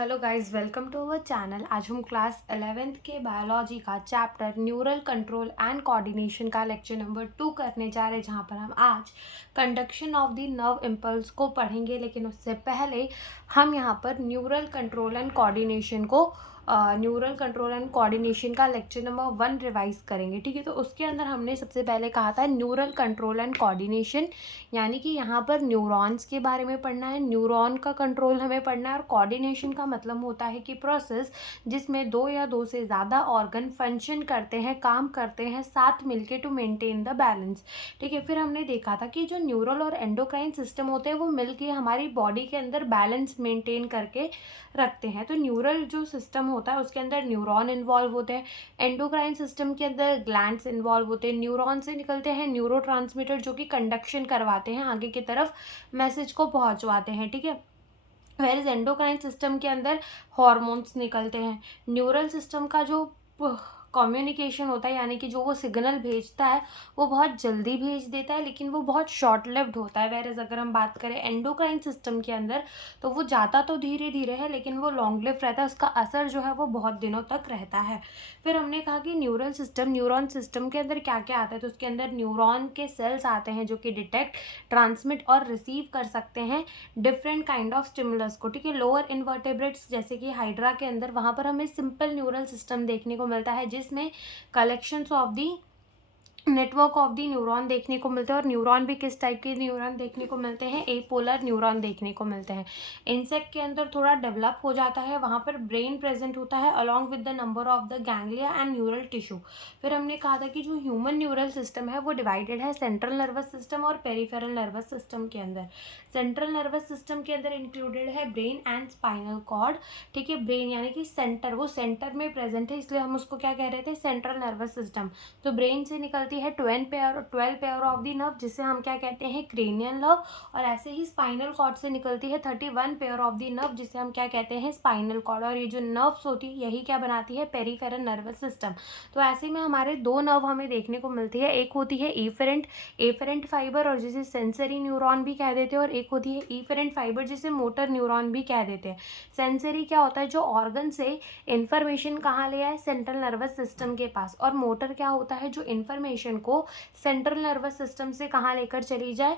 Hello guys, welcome to our channel. आज हम class 11th के बायोलॉजी का chapter neural control and coordination का लेक्चर नंबर 2 करने जा रहे हैं, जहां पर हम आज conduction of the nerve impulse को पढ़ेंगे। लेकिन उससे पहले हम यहां पर न्यूरल कंट्रोल एंड कोऑर्डिनेशन का लेक्चर नंबर 1 रिवाइज करेंगे। ठीक है, तो उसके अंदर हमने सबसे पहले कहा था न्यूरल कंट्रोल एंड कोऑर्डिनेशन, यानी कि यहाँ पर न्यूरॉन्स के बारे में पढ़ना है, न्यूरॉन का कंट्रोल हमें पढ़ना है। और कोऑर्डिनेशन का मतलब होता है कि प्रोसेस जिसमें दो या दो से ज़्यादा ऑर्गन फंक्शन करते हैं, काम करते हैं साथ मिलके टू मेंटेन द बैलेंस। ठीक है, फिर हमने देखा था कि जो न्यूरल और एंडोक्राइन सिस्टम होते हैं वो मिलके हमारी बॉडी के अंदर बैलेंस मेंटेन करके रखते हैं। तो न्यूरल जो सिस्टम होता है उसके अंदर न्यूरॉन इन्वॉल्व होते हैं, एंडोक्राइन सिस्टम के अंदर ग्लैंड्स इन्वॉल्व होते हैं, न्यूरॉन से निकलते हैं न्यूरोट्रांसमीटर जो कि कंडक्शन करवाते हैं, आगे की तरफ मैसेज को पहुंचवाते हैं। ठीक है, वेयर एंडोक्राइन सिस्टम के अंदर हॉर्मोन्स निकलते हैं। न्यूरल सिस्टम का जो कम्युनिकेशन होता है, यानी कि जो वो सिग्नल भेजता है वो बहुत जल्दी भेज देता है, लेकिन वो बहुत शॉर्ट लिव्ड होता है। वेयर अगर हम बात करें एंडोक्राइन सिस्टम के अंदर, तो वो जाता तो धीरे धीरे है लेकिन वो लॉन्ग लिव्ड रहता है, उसका असर जो है वो बहुत दिनों तक रहता है। फिर हमने कहा कि न्यूरॉन सिस्टम के अंदर क्या क्या आता है, तो उसके अंदर न्यूरॉन के सेल्स आते हैं जो कि डिटेक्ट, ट्रांसमिट और रिसीव कर सकते हैं डिफरेंट काइंड ऑफ स्टिमुलस को। ठीक है, लोअर इन्वर्टेब्रेट्स जैसे कि हाइड्रा के अंदर, वहाँ पर हमें सिंपल न्यूरल सिस्टम देखने को मिलता है जिसमें collections of the network of the neuron देखने को मिलते हैं। और न्यूरॉन भी किस टाइप के न्यूरॉन देखने को मिलते हैं, एपोलर न्यूरॉन देखने को मिलते हैं। इंसेक्ट के अंदर थोड़ा डेवलप हो जाता है, वहाँ पर ब्रेन प्रेजेंट होता है along with the number of the ganglia and neural tissue. फिर हमने कहा था कि जो ह्यूमन न्यूरल सिस्टम है वो डिवाइडेड है सेंट्रल नर्वस सिस्टम और पेरिफेरल नर्वस सिस्टम के अंदर। सेंट्रल नर्वस सिस्टम के अंदर इंक्लूडेड है ब्रेन एंड स्पाइनल कॉर्ड। ठीक है, ब्रेन यानी कि सेंटर, वो सेंटर में प्रेजेंट है, इसलिए हम उसको क्या कह रहे थे, सेंट्रल नर्वस सिस्टम। तो ब्रेन से निकलती है 12 पेयर ऑफ दी नर्व, जिसे हम क्या कहते हैं, क्रेनियल नर्व। और ऐसे ही स्पाइनल कॉर्ड से निकलती है 31 पेयर ऑफ दी नर्व, जिसे हम क्या कहते हैं, स्पाइनल कॉर्ड। और ये जो नर्व्स होती है यही क्या बनाती है, पेरिफेरल नर्वस सिस्टम। तो ऐसे में हमारे दो नर्व हमें देखने को मिलती है, एक होती है एफेरेंट फाइबर और जिसे सेंसरी न्यूरॉन भी कह देते हैं, और एक होती है इफेरेंट फाइबर जिसे मोटर न्यूरॉन भी कह देते हैं। सेंसरी क्या होता है, जो ऑर्गन से इंफॉर्मेशन कहाँ ले आए, सेंट्रल नर्वस सिस्टम के पास। और मोटर क्या होता है, जो इंफॉर्मेशन को सेंट्रल नर्वस सिस्टम से कहाँ लेकर चली जाए,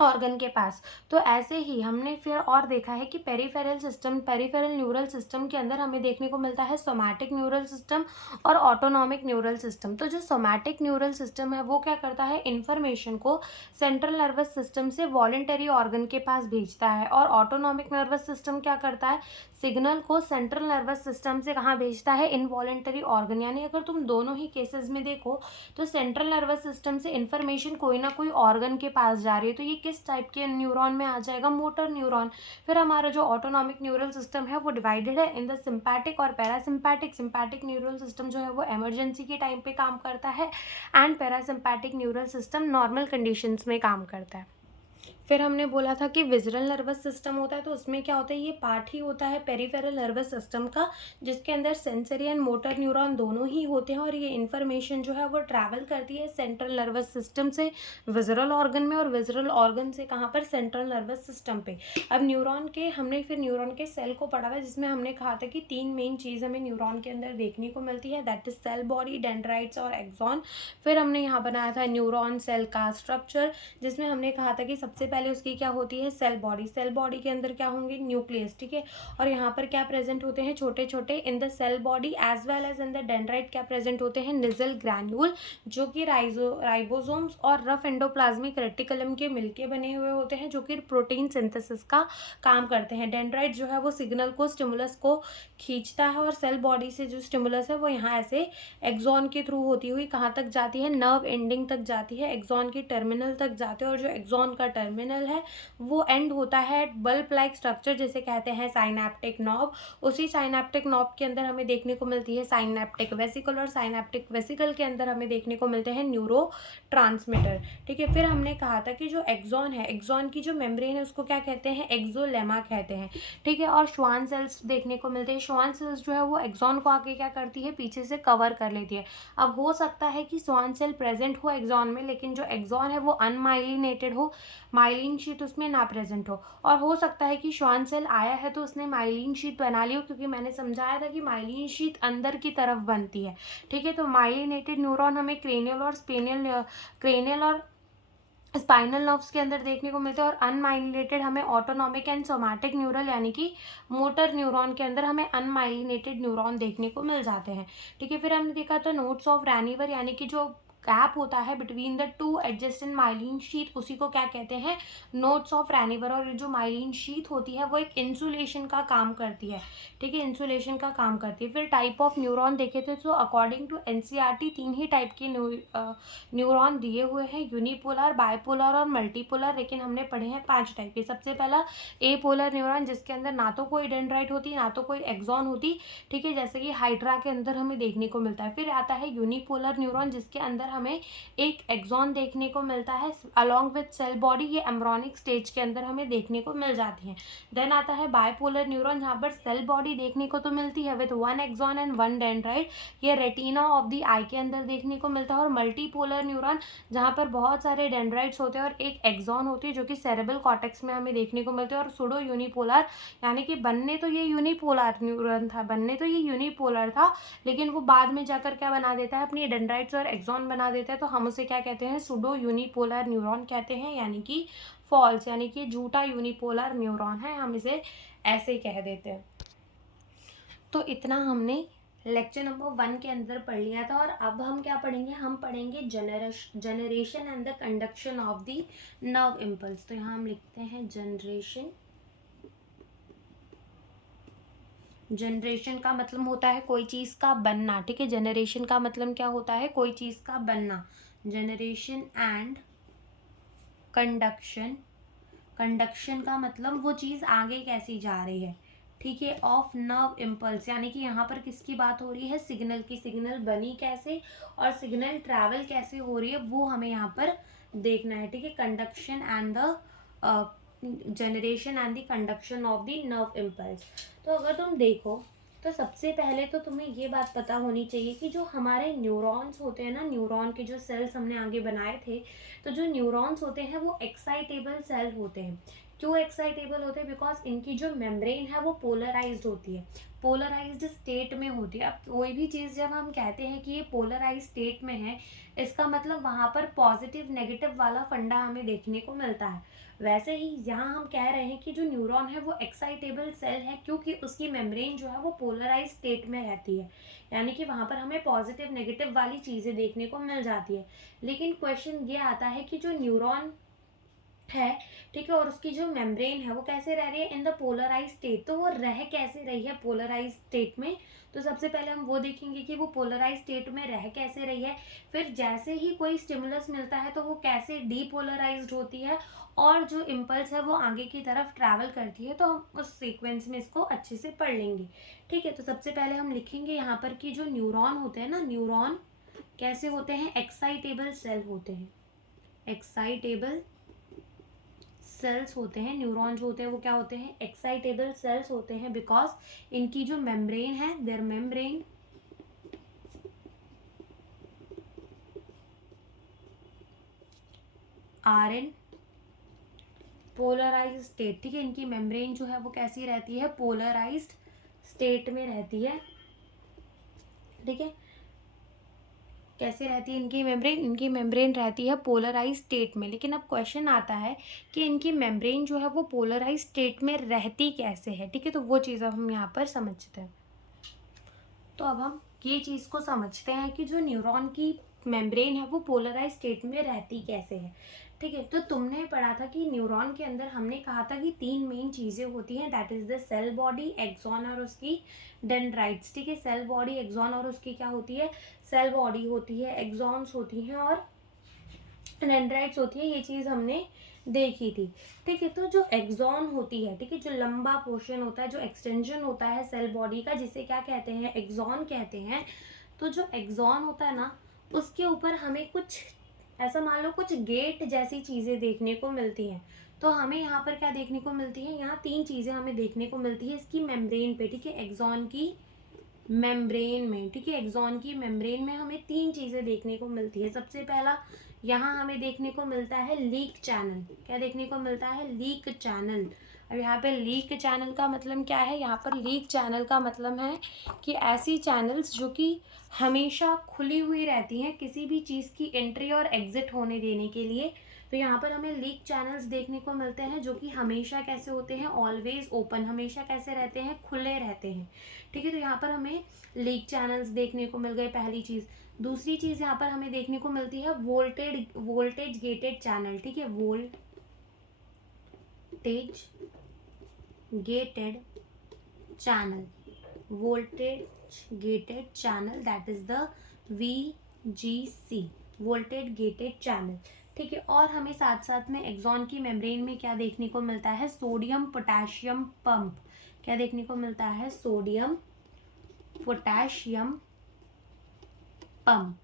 ऑर्गन के पास। तो ऐसे ही हमने फिर और देखा है कि पेरिफेरल न्यूरल सिस्टम के अंदर हमें देखने को मिलता है सोमैटिक न्यूरल सिस्टम और ऑटोनॉमिक न्यूरल सिस्टम। तो जो सोमैटिक न्यूरल सिस्टम है वो क्या करता है, इन्फॉर्मेशन को सेंट्रल नर्वस सिस्टम से वॉलेंटरी ऑर्गन के पास भेजता है। और ऑटोनॉमिक नर्वस सिस्टम क्या करता है, सिग्नल को सेंट्रल नर्वस सिस्टम से कहाँ भेजता है, इनवॉलेंटरी ऑर्गन। यानी अगर तुम दोनों ही केसेस में देखो तो सेंट्रल नर्वस सिस्टम से इन्फॉर्मेशन कोई ना कोई ऑर्गन के पास जा रही है, तो ये किस टाइप के न्यूरॉन में आ जाएगा, मोटर न्यूरॉन। फिर हमारा जो ऑटोनॉमिक न्यूरल सिस्टम है वो डिवाइडेड है इन द सिम्पैटिक और पैरासिम्पैटिक। सिम्पैटिक न्यूरल सिस्टम जो है वो इमरजेंसी के टाइम पे काम करता है, and parasympathetic neural system normal conditions में काम करता है। फिर हमने बोला था कि विजरल नर्वस सिस्टम होता है, तो उसमें क्या होता है, ये पार्ट ही होता है पेरिफेरल नर्वस सिस्टम का, जिसके अंदर सेंसरी एंड मोटर न्यूरॉन दोनों ही होते हैं। और ये इन्फॉर्मेशन जो है वो ट्रैवल करती है सेंट्रल नर्वस सिस्टम से विजरल ऑर्गन में, और विजरल ऑर्गन से कहाँ पर, सेंट्रल नर्वस सिस्टम पे। अब हमने फिर न्यूरॉन के सेल को पढ़ा था, जिसमें हमने कहा था कि 3 मेन चीज़ हमें न्यूरॉन के अंदर देखने को मिलती है, that is cell body, dendrites और एक्सॉन। फिर हमने यहाँ बनाया था न्यूरॉन सेल का स्ट्रक्चर, जिसमें हमने कहा था कि सबसे पहले उसकी क्या होती है, सेल बॉडी। सेल बॉडी के अंदर क्या होंगे, न्यूक्लियस। ठीक है, और यहाँ पर क्या प्रेजेंट होते हैं, छोटे छोटे in the cell body as well as in the dendrite क्या प्रेजेंट होते हैं, निजल ग्रैन्यूल, जो कि राइबोसोम्स और रफ एंडोप्लाज्मिक रेटिकुलम के मिलके बने हुए होते हैं, जो कि प्रोटीन सिंथेसिस का काम करते हैं। डेंड्राइट जो है वो सिग्नल को, स्टिमुलस को खींचता है, और सेल बॉडी से जो स्टिमुलस है वो यहाँ ऐसे एक्सॉन के थ्रू होती हुई कहाँ तक जाती है, नर्व एंडिंग तक जाती है, एक्सॉन की टर्मिनल तक जाते हैं। और जो एक्सॉन का टर्मिनल है वो एंड होता है बल्ब लाइक स्ट्रक्चर, जिसे कहते हैं साइनैप्टिक नॉब। उसी साइनैप्टिक नॉब के अंदर हमें देखने को मिलती है साइनैप्टिक वेसिकल, और साइनैप्टिक वेसिकल के अंदर हमें देखने को मिलते हैं न्यूरो ट्रांसमीटर। ठीक है, फिर हमने कहा था कि जो एक्सॉन है, एक्सॉन की जो मेम्ब्रेन है उसको क्या कहते हैं, एक्सोलेमा कहते हैं। ठीक है, और श्वान सेल्स देखने को मिलते हैं। श्वान सेल्स जो है वो एक्सॉन को आगे क्या करती है, पीछे से कवर कर लेती है। अब हो सकता है कि श्वान सेल प्रेजेंट हो एक्सॉन में, लेकिन जो एक्सॉन है वो अनमाइलिनेटेड हो। माइलिन शीट उसमें ना प्रेजेंट हो। और हो सकता है कि श्वान सेल आया है तो उसने माइलिन शीट बना ली हो, क्योंकि मैंने समझाया था कि माइलिन शीट अंदर की तरफ बनती है। ठीक है, तो माइलिनेटेड न्यूरॉन हमें क्रेनियल और स्पाइनल नर्व्स के अंदर देखने को मिलते हैं, और अनमाइलिनेटेड हमें ऑटोनॉमिक एंड सोमैटिक न्यूरल यानी कि मोटर न्यूरॉन के अंदर हमें अनमाइलिनेटेड न्यूरॉन देखने को मिल जाते हैं। ठीक है, फिर हमने देखा था नोड्स ऑफ रैनिवर, यानी कि जो गैप होता है between the two adjacent myelin sheath, उसी को क्या कहते हैं, नोड्स ऑफ रैनिवर। और जो माइलिन शीट होती है वो एक इंसुलेशन का काम करती है। ठीक है, इंसुलेशन का काम करती है। फिर टाइप ऑफ न्यूरॉन देखे थे तो अकॉर्डिंग टू एनसीईआरटी 3 ही टाइप के न्यूरॉन दिए हुए हैं, यूनिपोलर, बाइपोलर और मल्टीपोलर, लेकिन हमने पढ़े हैं 5 टाइप के। सबसे पहला ए पोलर न्यूरॉन, जिसके अंदर ना तो कोई डेंड्राइट होती ना तो कोई एक्सॉन होती। ठीक है, जैसे कि हाइड्रा के अंदर हमें देखने को मिलता है। फिर आता है यूनिपोलर न्यूरॉन, जिसके अंदर हमें एक एक्सॉन देखने को मिलता है अलॉन्ग विथ सेल बॉडी, ये एम्ब्रॉनिक स्टेज के अंदर हमें देखने को मिल जाती है। देन आता है बाइपोलर न्यूरॉन, जहाँ पर सेल बॉडी देखने को तो मिलती है विथ 1 एक्सॉन एंड 1 डेंड्राइट, ये रेटिना ऑफ द आई के अंदर देखने को मिलता है। और मल्टीपोलर न्यूरॉन, जहाँ पर बहुत सारे डेंड्राइट्स होते हैं और एक एक्सॉन होती है, जो कि सेरेब्रल कॉर्टेक्स में हमें देखने को मिलते हैं। और सूडो यूनिपोलर, यानी कि बनने तो ये यूनिपोलर न्यूरॉन था, लेकिन वो बाद में जाकर क्या बना देता है, अपनी डेंड्राइट्स और एक्सॉन बना देता है, तो हम उसे क्या कहते हैं, सूडो यूनिपोलर न्यूरॉन कहते हैं, यानी कि फॉल्स, यानी कि झूठा यूनिपोलर न्यूरॉन है, हम इसे ऐसे ही कह देते हैं। तो इतना हमने लेक्चर नंबर 1 के अंदर पढ़ लिया था। और अब हम क्या पढ़ेंगे, हम पढ़ेंगे generation and the conduction of the nerve impulse. तो यहाँ हम लिखते हैं जनरेशन का मतलब होता है कोई चीज़ का बनना। ठीक है, जनरेशन का मतलब क्या होता है, कोई चीज़ का बनना। जनरेशन एंड कंडक्शन का मतलब वो चीज़ आगे कैसी जा रही है। ठीक है, ऑफ नर्व इम्पल्स, यानी कि यहाँ पर किसकी बात हो रही है, सिग्नल की। सिग्नल बनी कैसे और सिग्नल ट्रैवल कैसे हो रही है, वो हमें यहाँ पर देखना है। ठीक है, conduction and the generation and the conduction of the nerve impulse. तो अगर तुम देखो तो सबसे पहले तो तुम्हें ये बात पता होनी चाहिए कि जो हमारे न्यूरॉन्स होते हैं ना, न्यूरॉन के जो सेल्स हमने आगे बनाए थे, तो जो न्यूरॉन्स होते हैं वो एक्साइटेबल सेल होते हैं। क्यों एक्साइटेबल होते हैं, बिकॉज इनकी जो मेम्ब्रेन है वो पोलराइज्ड होती है, पोलराइज्ड स्टेट में होती है। अब कोई भी चीज़ जब हम कहते हैं कि ये पोलराइज स्टेट में है, इसका मतलब वहाँ पर पॉजिटिव नेगेटिव वाला फंडा हमें देखने को मिलता है। वैसे ही यहाँ हम कह रहे हैं कि जो न्यूरॉन है वो एक्साइटेबल सेल है, क्योंकि उसकी मेम्ब्रेन जो है वो पोलराइज स्टेट में रहती है, यानी कि वहाँ पर हमें पॉजिटिव नेगेटिव वाली चीज़ें देखने को मिल जाती है। लेकिन क्वेश्चन ये आता है कि जो न्यूरॉन है, ठीक है, और उसकी जो मेम्ब्रेन है वो कैसे रह रही है, इन द पोलराइज स्टेट। तो वो रह कैसे रही है पोलराइज स्टेट में, तो सबसे पहले हम वो देखेंगे कि वो पोलराइज स्टेट में रह कैसे रही है। फिर जैसे ही कोई स्टिमुलस मिलता है तो वो कैसे डीपोलराइज्ड होती है, और जो इम्पल्स है वो आगे की तरफ ट्रैवल करती है। तो हम उस सीक्वेंस में इसको अच्छे से पढ़ लेंगे। ठीक है, तो सबसे पहले हम लिखेंगे यहाँ पर कि जो न्यूरॉन होते हैं ना, न्यूरॉन कैसे होते हैं, एक्साइटेबल सेल होते हैं, एक्साइटेबल सेल्स होते हैं। न्यूरॉन जो होते हैं वो क्या होते हैं, एक्साइटेबल सेल्स होते हैं, बिकॉज इनकी जो मेम्ब्रेन है, their membrane are in polarise state. ठीक है, इनकी मेम्ब्रेन जो है वो कैसी रहती है, पोलराइज्ड स्टेट में रहती है। ठीक है, कैसे रहती है इनकी मेम्ब्रेन रहती है पोलराइज स्टेट में। लेकिन अब क्वेश्चन आता है कि इनकी मेम्ब्रेन जो है वो पोलराइज स्टेट में रहती कैसे है। ठीक है, तो वो चीज़ अब हम यहाँ पर समझते हैं। तो अब हम ये चीज़ को समझते हैं कि जो न्यूरॉन की मेम्ब्रेन है वो पोलराइज स्टेट में रहती कैसे है। ठीक है, तो तुमने पढ़ा था कि न्यूरॉन के अंदर हमने कहा था कि 3 मेन चीज़ें होती हैं, that is the cell body, axon और उसकी डेंड्राइट्स। ठीक है, सेल बॉडी, एक्सॉन और उसकी क्या होती है, सेल बॉडी होती है, एक्सॉन्स होती हैं और डेंड्राइट्स होती है। ये चीज़ हमने देखी थी। ठीक है, तो जो एक्सॉन होती है, ठीक है, जो लंबा पोर्शन होता है, जो एक्सटेंशन होता है सेल बॉडी का, जिसे क्या कहते हैं, एक्सॉन कहते हैं। तो जो एक्सॉन होता है ना, उसके ऊपर हमें कुछ ऐसा मान लो कुछ गेट जैसी चीज़ें देखने को मिलती हैं। तो हमें यहाँ पर क्या देखने को मिलती है, यहाँ 3 चीज़ें हमें देखने को मिलती है इसकी मेम्ब्रेन पे। ठीक है, एक्सॉन की मेम्ब्रेन में, ठीक है, एक्सॉन की मेम्ब्रेन में हमें 3 चीज़ें देखने को मिलती है। सबसे पहला यहाँ हमें देखने को मिलता है लीक चैनल। क्या देखने को मिलता है? Leak channel. अब यहाँ पे लीक चैनल का मतलब क्या है? यहाँ पर लीक चैनल का मतलब है कि ऐसी चैनल्स जो कि हमेशा खुली हुई रहती हैं किसी भी चीज़ की एंट्री और एग्जिट होने देने के लिए। तो यहाँ पर हमें लीक चैनल्स देखने को मिलते हैं जो कि हमेशा कैसे होते हैं? Always open. हमेशा कैसे रहते हैं? खुले रहते हैं। ठीक है, तो यहाँ पर हमें लीक चैनल्स देखने को मिल गए, पहली चीज़। दूसरी चीज़ यहाँ पर हमें देखने को मिलती है वोल्टेज गेटेड चैनल। ठीक है, voltage gated channel, voltage gated channel, that is the VGC, voltage gated channel. ठीक है, और हमें साथ साथ में एक्सॉन की मेम्ब्रेन में क्या देखने को मिलता है? Sodium potassium pump. क्या देखने को मिलता है? Sodium potassium pump.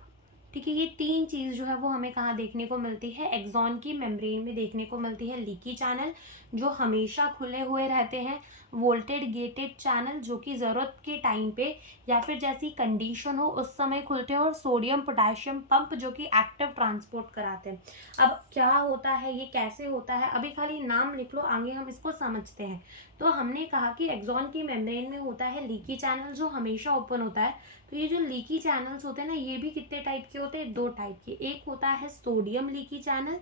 ठीक है, ये तीन चीज़ जो है वो हमें कहाँ देखने को मिलती है? एक्सॉन की मेम्ब्रेन में देखने को मिलती है। लीकी चैनल जो हमेशा खुले हुए रहते हैं, वोल्टेज गेटेड चैनल जो कि ज़रूरत के टाइम पे या फिर जैसी कंडीशन हो उस समय खुलते हैं, और सोडियम पोटेशियम पंप जो कि एक्टिव ट्रांसपोर्ट कराते हैं। अब क्या होता है, ये कैसे होता है, अभी खाली नाम लिख लो, आगे हम इसको समझते हैं। तो हमने कहा कि एक्सॉन की मेम्ब्रेन में होता है लीकी चैनल जो हमेशा ओपन होता है। तो ये जो लीकी चैनल्स होते हैं ना, ये भी कितने टाइप के होते हैं? दो टाइप के। एक होता है सोडियम लीकी चैनल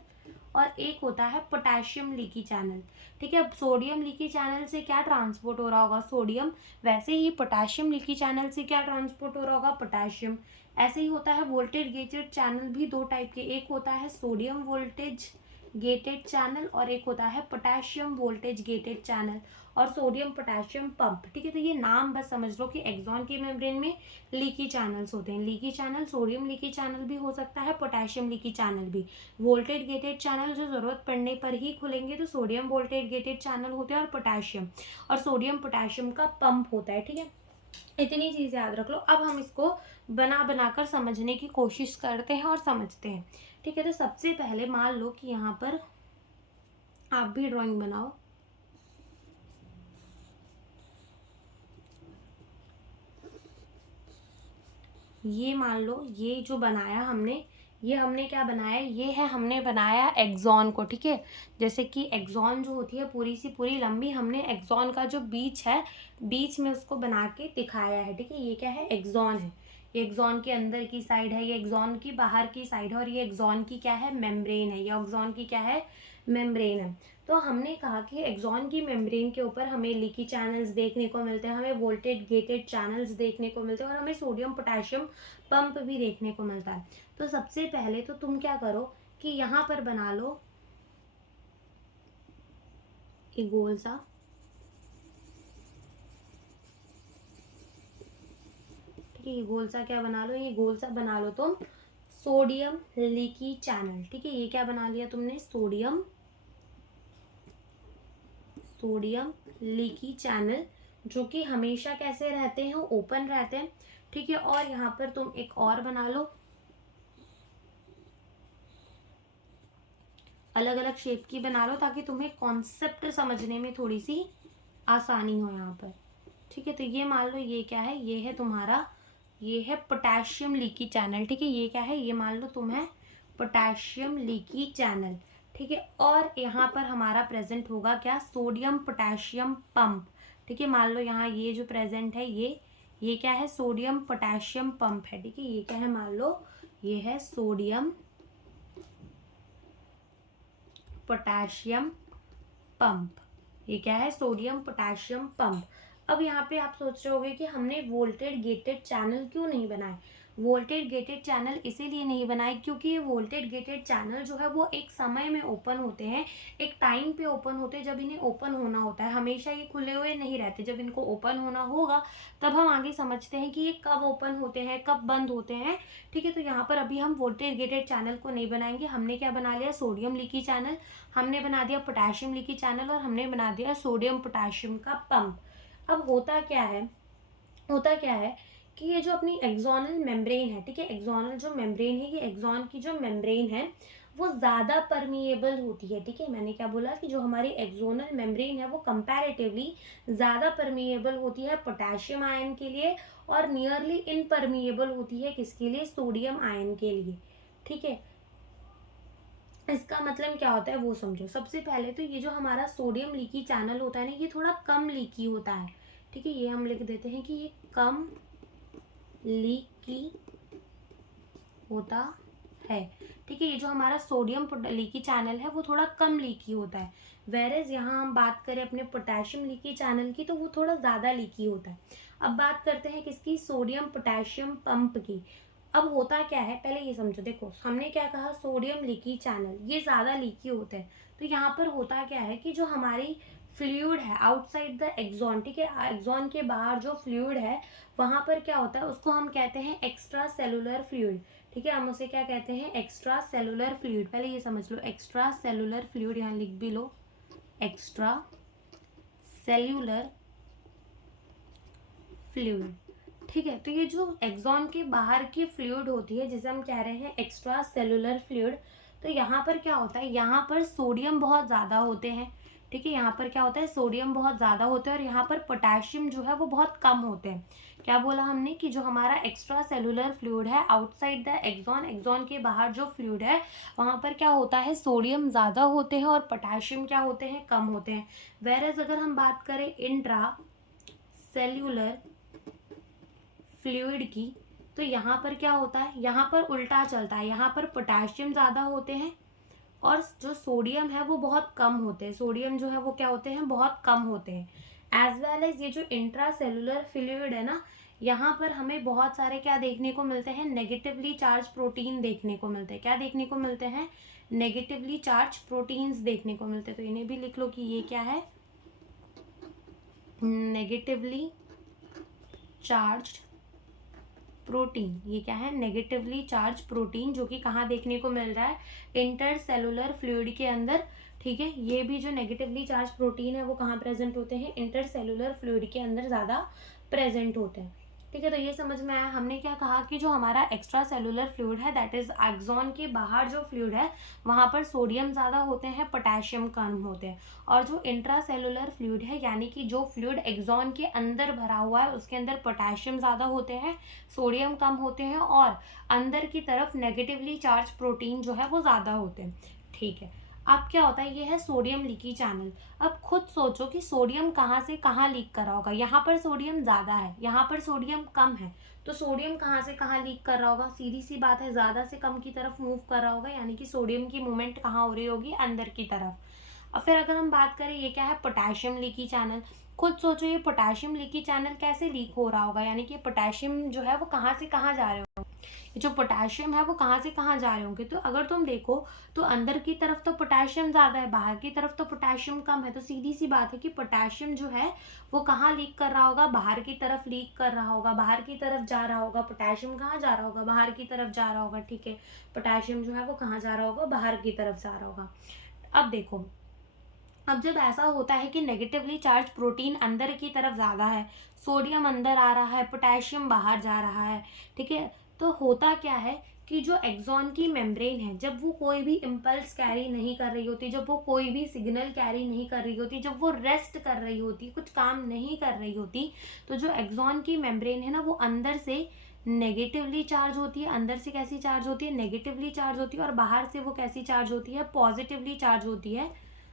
और एक होता है पोटेशियम लीकी चैनल। ठीक है, अब सोडियम लीकी चैनल से क्या ट्रांसपोर्ट हो रहा होगा? सोडियम। वैसे ही पोटेशियम लीकी चैनल से क्या ट्रांसपोर्ट हो रहा होगा? पोटेशियम। ऐसे ही होता है वोल्टेज गेटेड चैनल भी दो टाइप के, एक होता है सोडियम वोल्टेज गेटेड चैनल और एक होता है पोटेशियम वोल्टेज गेटेड चैनल और सोडियम पोटेशियम पंप। ठीक है, तो ये नाम बस समझ लो कि एक्सॉन की मेम्ब्रेन में लीकी चैनल्स होते हैं। Leaky channel sodium leaky channel भी हो सकता है, पोटेशियम लीकी चैनल भी। वोल्टेज गेटेड चैनल जो ज़रूरत पड़ने पर ही खुलेंगे तो सोडियम वोल्टेज गेटेड चैनल होते हैं, और पोटेशियम और सोडियम पोटेशियम का पंप होता है। ठीक है, इतनी चीज़ याद रख लो। अब हम इसको बनाकर समझने की कोशिश करते हैं और समझते हैं। ठीक है, तो सबसे पहले मान लो कि यहाँ पर आप भी ड्राइंग बनाओ। ये मान लो, ये जो बनाया हमने, ये हमने क्या बनाया? ये है हमने बनाया एक्सॉन को। ठीक है, जैसे कि एक्सॉन जो होती है पूरी सी पूरी लंबी, हमने एक्सॉन का जो बीच है, बीच में उसको बना के दिखाया है। ठीक है, ये क्या है? एक्सॉन है। ये एक्सॉन के अंदर की साइड है, ये एक्सॉन की बाहर की साइड है, और ये एक्सॉन की क्या है? मेम्ब्रेन है। ये एक्सॉन की क्या है? मेम्ब्रेन है। तो हमने कहा कि एक्सॉन की मेम्ब्रेन के ऊपर हमें लीकी चैनल्स देखने को मिलते हैं, हमें वोल्टेज गेटेड चैनल्स देखने को मिलते हैं, और हमें सोडियम पोटेशियम पंप भी देखने को मिलता है। तो सबसे पहले तो तुम क्या करो कि यहाँ पर बना लो एक गोल सा, ठीक है, ये गोल सा क्या बना लो? ये गोल सा बना लो तुम सोडियम लीकी चैनल। ठीक है, ये क्या बना लिया तुमने? सोडियम लीकी चैनल जो कि हमेशा कैसे रहते हैं? ओपन रहते हैं। ठीक है, और यहाँ पर तुम एक और बना लो, अलग अलग शेप की बना लो ताकि तुम्हें कॉन्सेप्ट समझने में थोड़ी सी आसानी हो यहाँ पर। ठीक है, तो ये मान लो ये क्या है? ये है तुम्हारा, ये है पोटेशियम लीकी चैनल। ठीक है, ये क्या है? ये मान लो तुम है पोटेशियम लीकी चैनल। ठीक है, और यहाँ पर हमारा प्रेजेंट होगा क्या? Sodium potassium pump. ठीक है, मान लो यहाँ ये जो प्रेजेंट है, ये क्या है? सोडियम पोटेशियम पंप है। ठीक है, ये क्या है? मान लो ये है सोडियम पोटेशियम पंप। ये क्या है? Sodium potassium pump. अब यहाँ पे आप सोच रहे होगे कि हमने वोल्टेज गेटेड चैनल क्यों नहीं बनाए? वोल्टेज गेटेड चैनल इसीलिए नहीं बनाए क्योंकि ये वोल्टेज गेटेड चैनल जो है वो एक समय में ओपन होते हैं, एक टाइम पे ओपन होते हैं जब इन्हें ओपन होना होता है। हमेशा ये खुले हुए नहीं रहते। जब इनको ओपन होना होगा तब हम आगे समझते हैं कि ये कब ओपन होते हैं, कब बंद होते हैं। ठीक है, तो यहाँ पर अभी हम वोल्टेज गेटेड चैनल को नहीं बनाएंगे। हमने क्या बना लिया? सोडियम लीकी चैनल, हमने बना दिया पोटेशियम लीकी चैनल, और हमने बना दिया सोडियम पोटेशियम का पंप। अब होता क्या है? कि ये जो अपनी एक्सोनल मेम्ब्रेन है, ठीक है, एक्सोनल जो मेम्ब्रेन है, ये एक्सॉन की जो मेम्ब्रेन है वो ज़्यादा परमिएबल होती है। ठीक है, मैंने क्या बोला कि जो हमारी एक्सोनल मेम्ब्रेन है वो कंपैरेटिवली ज़्यादा परमिएबल होती है पोटेशियम आयन के लिए, और नियरली इनपरमिएबल होती है किसके लिए? सोडियम आयन के लिए। ठीक है, इसका मतलब क्या होता है वो समझो। सबसे पहले तो ये जो हमारा सोडियम लीकी चैनल होता है ना, ये थोड़ा कम लीकी होता है, ठीक है। ये हम लिख देते हैं कि ये कम लीकी होता है, ठीक है। ये जो हमारा सोडियम लीकी चैनल है वो थोड़ा कम लीकी होता है। वेरेज यहाँ हम बात करें अपने पोटेशियम लीकी चैनल की, तो वो थोड़ा ज़्यादा लीकी होता है। अब बात करते हैं किसकी, सोडियम पोटेशियम पंप की। अब होता क्या है, पहले ये समझो। देखो हमने क्या कहा, सोडियम लीकी चैनल ये ज़्यादा लीकी होते हैं। तो यहाँ पर होता क्या है कि जो हमारी फ्लूइड है आउटसाइड द एक्सॉन, ठीक है, एक्सॉन के बाहर जो फ्लूइड है वहाँ पर क्या होता है, उसको हम कहते हैं एक्स्ट्रा सेलुलर फ्लूइड, ठीक है। हम उसे क्या कहते हैं, एक्स्ट्रा सेलुलर फ्लूइड। पहले ये समझ लो, एक्स्ट्रा सेलुलर फ्लूइड, यहाँ लिख भी लो, एक्स्ट्रा सेल्यूलर फ्लूइड, ठीक है। तो ये जो एक्सॉन के बाहर की फ्लूइड होती है जिसे हम कह रहे हैं एक्स्ट्रा सेलुलर फ्लूइड, तो यहाँ पर क्या होता है, यहाँ पर सोडियम बहुत ज़्यादा होते हैं, ठीक है। यहाँ पर क्या होता है, सोडियम बहुत ज़्यादा होते हैं और यहाँ पर पोटेशियम जो है वो बहुत कम होते हैं। क्या बोला हमने कि जो हमारा एक्स्ट्रा सेलुलर फ्लूइड है आउटसाइड द एक्सॉन, एक्सॉन के बाहर जो फ्लूइड है वहाँ पर क्या होता है, सोडियम ज़्यादा होते हैं और पोटेशियम क्या होते हैं, कम होते हैं। वेरएज अगर हम बात करें इंट्रा सेल्यूलर फ्लूइड की, तो यहाँ पर क्या होता है, यहाँ पर उल्टा चलता है। यहाँ पर पोटेशियम ज़्यादा होते हैं और जो सोडियम है वो बहुत कम होते हैं। सोडियम जो है वो क्या होते हैं, बहुत कम होते हैं। एज वेल एज ये जो इंट्रा सेलुलर फ्लूइड है ना, यहाँ पर हमें बहुत सारे क्या देखने को मिलते हैं, नेगेटिवली चार्ज प्रोटीन देखने को मिलते हैं। क्या देखने को मिलते हैं, नेगेटिवली चार्ज प्रोटीन्स देखने को मिलते हैं। तो इन्हें भी लिख लो कि ये क्या है, नेगेटिवली चार्ज प्रोटीन। ये क्या है, नेगेटिवली चार्ज प्रोटीन, जो कि कहाँ देखने को मिल रहा है, इंटरसेलुलर फ्लूइड के अंदर, ठीक है। ये भी जो नेगेटिवली चार्ज प्रोटीन है वो कहाँ प्रेजेंट होते हैं, इंटरसेलुलर फ्लूइड के अंदर ज़्यादा प्रेजेंट होते हैं, ठीक है। तो ये समझ में आया। हमने क्या कहा कि जो हमारा एक्स्ट्रा सेलुलर फ्लूइड है दैट इज एक्सॉन के बाहर जो फ्लूइड है वहाँ पर सोडियम ज़्यादा होते हैं, पोटेशियम कम होते हैं। और जो इंट्रा सेलुलर फ्लूइड है यानी कि जो फ्लूइड एक्सॉन के अंदर भरा हुआ है उसके अंदर पोटेशियम ज़्यादा होते हैं, सोडियम कम होते हैं और अंदर की तरफ नेगेटिवली चार्ज प्रोटीन जो है वो ज़्यादा होते हैं, ठीक है। अब क्या होता है, ये है सोडियम लीकी चैनल। अब खुद सोचो कि सोडियम कहाँ से कहाँ लीक कर रहा होगा। यहाँ पर सोडियम ज़्यादा है, यहाँ पर सोडियम कम है, तो सोडियम कहाँ से कहाँ लीक कर रहा होगा, सीधी सी बात है, ज़्यादा से कम की तरफ मूव कर रहा होगा, यानी कि सोडियम की मूवमेंट कहाँ हो रही होगी, अंदर की तरफ। और फिर अगर हम बात करें ये क्या है, पोटेशियम लीकी चैनल। खुद सोचो ये पोटेशियम लीकी चैनल कैसे लीक हो रहा होगा, यानी कि पोटेशियम जो है वो कहाँ से कहाँ जा रहे होंगे, जो पोटेशियम है वो कहाँ से कहाँ जा रहे होंगे। तो अगर तुम देखो तो अंदर की तरफ तो पोटेशियम ज़्यादा है, बाहर की तरफ तो पोटेशियम कम है, तो सीधी सी बात है कि पोटेशियम जो है वो कहाँ लीक कर रहा होगा, बाहर की तरफ लीक कर रहा होगा, बाहर की तरफ जा रहा होगा। पोटेशियम कहाँ जा रहा होगा, बाहर की तरफ जा रहा होगा, ठीक है। पोटेशियम जो है वो कहाँ जा रहा होगा, बाहर की तरफ जा रहा होगा। अब देखो, अब जब ऐसा होता है कि नेगेटिवली चार्ज प्रोटीन अंदर की तरफ ज़्यादा है, सोडियम अंदर आ रहा है, पोटेशियम बाहर जा रहा है, ठीक है, तो होता क्या है कि जो एक्सॉन की मेम्ब्रेन है जब वो कोई भी इम्पल्स कैरी नहीं कर रही होती, जब वो कोई भी सिग्नल कैरी नहीं कर रही होती, जब वो रेस्ट कर रही होती, कुछ काम नहीं कर रही होती, तो जो एक्सॉन की मेम्ब्रेन है ना वो अंदर से नेगेटिवली चार्ज होती है। अंदर से कैसी चार्ज होती है, नेगेटिवली चार्ज होती है, और बाहर से वो कैसी चार्ज होती है, पॉजिटिवली चार्ज होती है।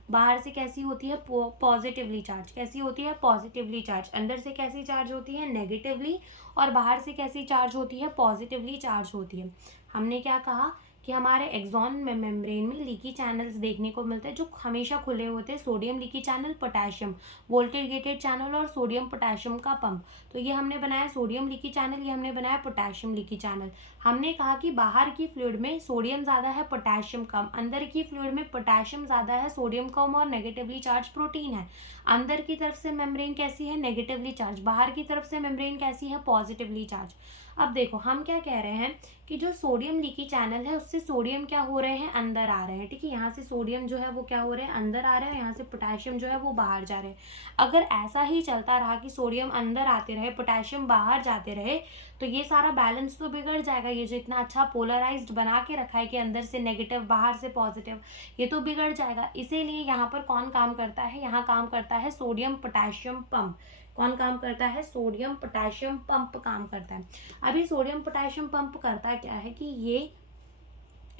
बाहर से कैसी होती है, पॉजिटिवली चार्ज। कैसी होती है, पॉजिटिवली चार्ज। अंदर से कैसी चार्ज होती है, नेगेटिवली, और बाहर से कैसी चार्ज होती है, पॉजिटिवली चार्ज होती है। हमने क्या कहा कि हमारे एक्सॉन में मेम्ब्रेन में लीकी चैनल्स देखने को मिलते हैं जो हमेशा खुले होते हैं, sodium leaky channel, potassium voltage gated channel और सोडियम पोटेशियम का पंप। तो ये हमने बनाया सोडियम लीकी चैनल, ये हमने बनाया पोटेशियम लीकी चैनल। हमने कहा कि बाहर की फ्लूइड में सोडियम ज़्यादा है, पोटेशियम कम, अंदर की फ्लूइड में पोटेशियम ज़्यादा है, सोडियम कम और नेगेटिवली चार्ज प्रोटीन है। अंदर की तरफ से मेम्ब्रेन कैसी है, नेगेटिवली चार्ज, बाहर की तरफ से मेम्ब्रेन कैसी है, पॉजिटिवली चार्ज। अब देखो हम क्या कह रहे हैं कि जो सोडियम लीकी चैनल है उससे सोडियम क्या हो रहे हैं, अंदर आ रहे हैं, ठीक है। यहाँ से सोडियम जो है वो क्या हो रहे हैं, अंदर आ रहे हैं, यहाँ से पोटेशियम जो है वो बाहर जा रहे हैं। अगर ऐसा ही चलता रहा कि सोडियम अंदर आते रहे, पोटेशियम बाहर जाते रहे, तो ये सारा बैलेंस तो बिगड़ जाएगा। ये जो इतना अच्छा पोलराइज्ड बना के रखा है कि अंदर से नेगेटिव बाहर से पॉजिटिव, ये तो बिगड़ जाएगा। इसीलिए यहाँ पर कौन काम करता है, यहाँ काम करता है सोडियम पोटेशियम पंप। कौन काम करता है, सोडियम पोटेशियम पंप काम करता है। अभी सोडियम पोटेशियम पंप करता क्या है कि ये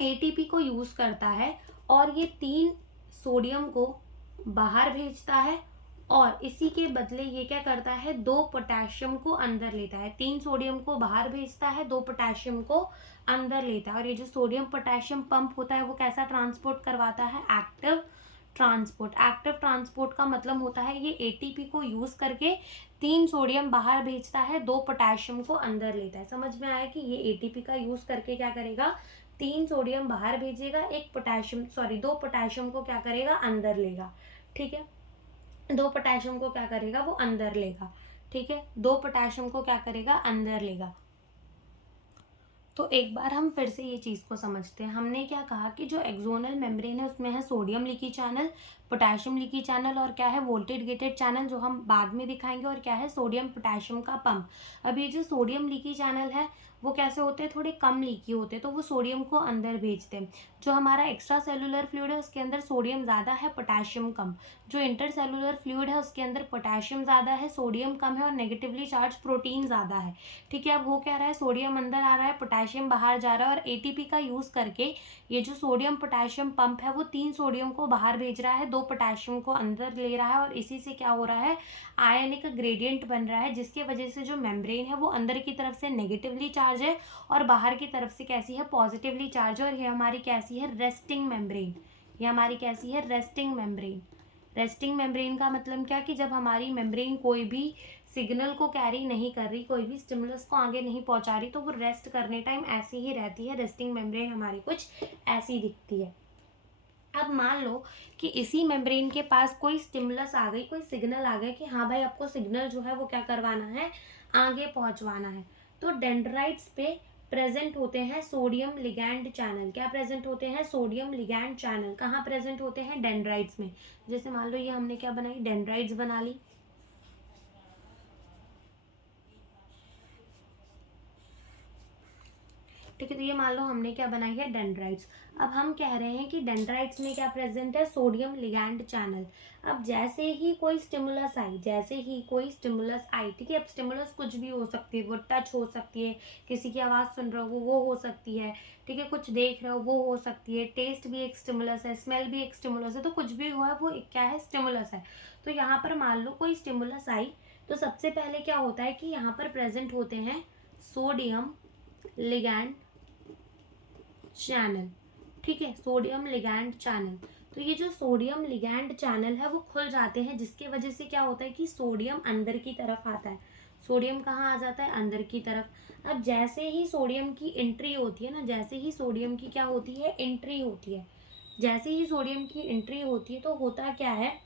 एटीपी को यूज करता है और ये 3 सोडियम को बाहर भेजता है और इसी के बदले ये क्या करता है, 2 पोटेशियम को अंदर लेता है। 3 सोडियम को बाहर भेजता है, 2 पोटेशियम को अंदर लेता है। और ये जो सोडियम पोटेशियम पंप होता है वो कैसा ट्रांसपोर्ट करवाता है, एक्टिव ट्रांसपोर्ट। एक्टिव ट्रांसपोर्ट का मतलब होता है ये एटीपी को यूज करके 3 सोडियम बाहर भेजता है, 2 पोटेशियम को अंदर लेता है। समझ में आया कि ये एटीपी का यूज करके क्या करेगा, 3 सोडियम बाहर भेजेगा, 2 पोटेशियम को क्या करेगा, अंदर लेगा। ठीक है, 2 पोटेशियम को क्या करेगा, वो अंदर लेगा। ठीक है, 2 पोटेशियम को क्या करेगा, अंदर लेगा। तो एक बार हम फिर से ये चीज़ को समझते हैं। हमने क्या कहा कि जो एक्सोनल मेम्ब्रेन है उसमें है sodium leaky channel, potassium leaky channel और क्या है, वोल्टेज गेटेड चैनल, जो हम बाद में दिखाएंगे, और क्या है, सोडियम पोटेशियम का पंप। अब ये जो सोडियम लीकी चैनल है वो कैसे होते हैं, थोड़े कम लीकी होते हैं, तो वो सोडियम को अंदर भेजते हैं। जो हमारा एक्स्ट्रा सेलुलर फ्लूइड है उसके अंदर सोडियम ज़्यादा है, पोटेशियम कम। जो इंटर सेलुलर फ्लूइड है उसके अंदर पोटेशियम ज़्यादा है, सोडियम कम है और नेगेटिवली चार्ज प्रोटीन ज़्यादा है। ठीक है, अब हो क्या रहा है, सोडियम अंदर आ रहा है, पोटेशियम बाहर जा रहा है, और एटीपी का यूज़ करके ये जो सोडियम पोटेशियम पंप है वो 3 सोडियम को बाहर भेज रहा है, 2 पोटेशियम को अंदर ले रहा है, और इसी से क्या हो रहा है, आयनिक ग्रेडियंट बन रहा है, जिसके वजह से जो मेम्ब्रेन है वो अंदर की तरफ से नेगेटिवली चार्ज है और बाहर की तरफ से कैसी है, पॉजिटिवली चार्ज है। और ये हमारी कैसी है, रेस्टिंग मेम्ब्रेन। ये हमारी कैसी है, रेस्टिंग मेम्ब्रेन। रेस्टिंग मेम्ब्रेन का मतलब क्या, कि जब हमारी मेम्ब्रेन कोई भी सिग्नल को कैरी नहीं कर रही, कोई भी स्टिमुलस को आगे नहीं पहुंचा रही, तो वो रेस्ट करने टाइम ऐसी ही रहती है। रेस्टिंग मेम्ब्रेन हमारी कुछ ऐसी दिखती है। अब मान लो कि इसी मेम्ब्रेन के पास कोई स्टिमुलस आ गई, कोई सिग्नल आ गया कि हाँ भाई आपको सिग्नल जो है वो क्या करवाना है, आगे पहुंचवाना है। तो डेंड्राइट्स पे प्रेजेंट होते हैं सोडियम लिगैंड चैनल। क्या प्रेजेंट होते हैं, सोडियम लिगैंड चैनल। कहाँ प्रेजेंट होते हैं, डेंड्राइट्स में। जैसे मान लो ये हमने क्या बनाई, डेंड्राइट्स बना ली। ठीक है, तो ये मान लो हमने क्या बनाई है, डेंड्राइट्स। अब हम कह रहे हैं कि डेंड्राइट्स में क्या प्रेजेंट है, सोडियम लिगैंड चैनल। अब जैसे ही कोई स्टिमुलस आई, ठीक है, अब स्टिमुलस कुछ भी हो सकती है, वो टच हो सकती है, किसी की आवाज़ सुन रहे हो वो हो सकती है, ठीक है, कुछ देख रहे हो वो हो सकती है, टेस्ट भी एक स्टिमुलस है, स्मेल भी एक स्टिमुलस है, तो कुछ भी हुआ वो क्या है, स्टिमुलस है। तो यहाँ पर मान लो कोई स्टिमुलस आई, तो सबसे पहले क्या होता है कि यहाँ पर प्रेजेंट होते हैं सोडियम लिगैंड चैनल। ठीक है, सोडियम लिगैंड चैनल। तो ये जो सोडियम लिगैंड चैनल है वो खुल जाते हैं, जिसके वजह से क्या होता है कि सोडियम अंदर की तरफ आता है। सोडियम कहाँ आ जाता है, अंदर की तरफ। अब जैसे ही सोडियम की एंट्री होती है ना, जैसे ही सोडियम की क्या होती है, एंट्री होती है, जैसे ही सोडियम की एंट्री होती है तो होता क्या है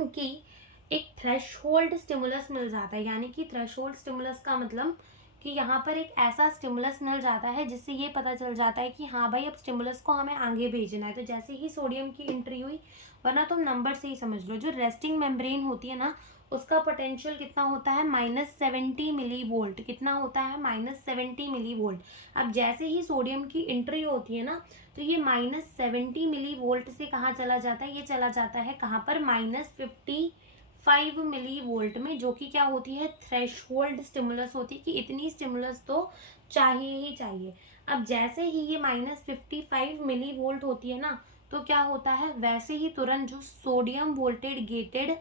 कि एक थ्रेशोल्ड स्टिमुलस मिल जाता है। यानी कि थ्रेशोल्ड स्टिमुलस का मतलब कि यहाँ पर एक ऐसा स्टिमुलस मिल जाता है जिससे ये पता चल जाता है कि हाँ भाई अब स्टिमुलस को हमें आगे भेजना है। तो जैसे ही सोडियम की एंट्री हुई, वरना तुम नंबर से ही समझ लो, जो रेस्टिंग मेम्ब्रेन होती है ना उसका पोटेंशियल कितना होता है, -70 मिली वोल्ट। कितना होता है, -70 मिली वोल्ट। अब जैसे ही सोडियम की एंट्री होती है ना, तो ये -70 मिली वोल्ट से कहाँ चला जाता है, ये चला जाता है कहाँ पर, -55 मिली वोल्ट में, जो कि क्या होती है, थ्रेशोल्ड स्टिमुलस होती है, कि इतनी स्टिमुलस तो चाहिए ही चाहिए। अब जैसे ही ये -55 मिली वोल्ट होती है ना, तो क्या होता है, वैसे ही तुरंत जो सोडियम वोल्टेज गेटेड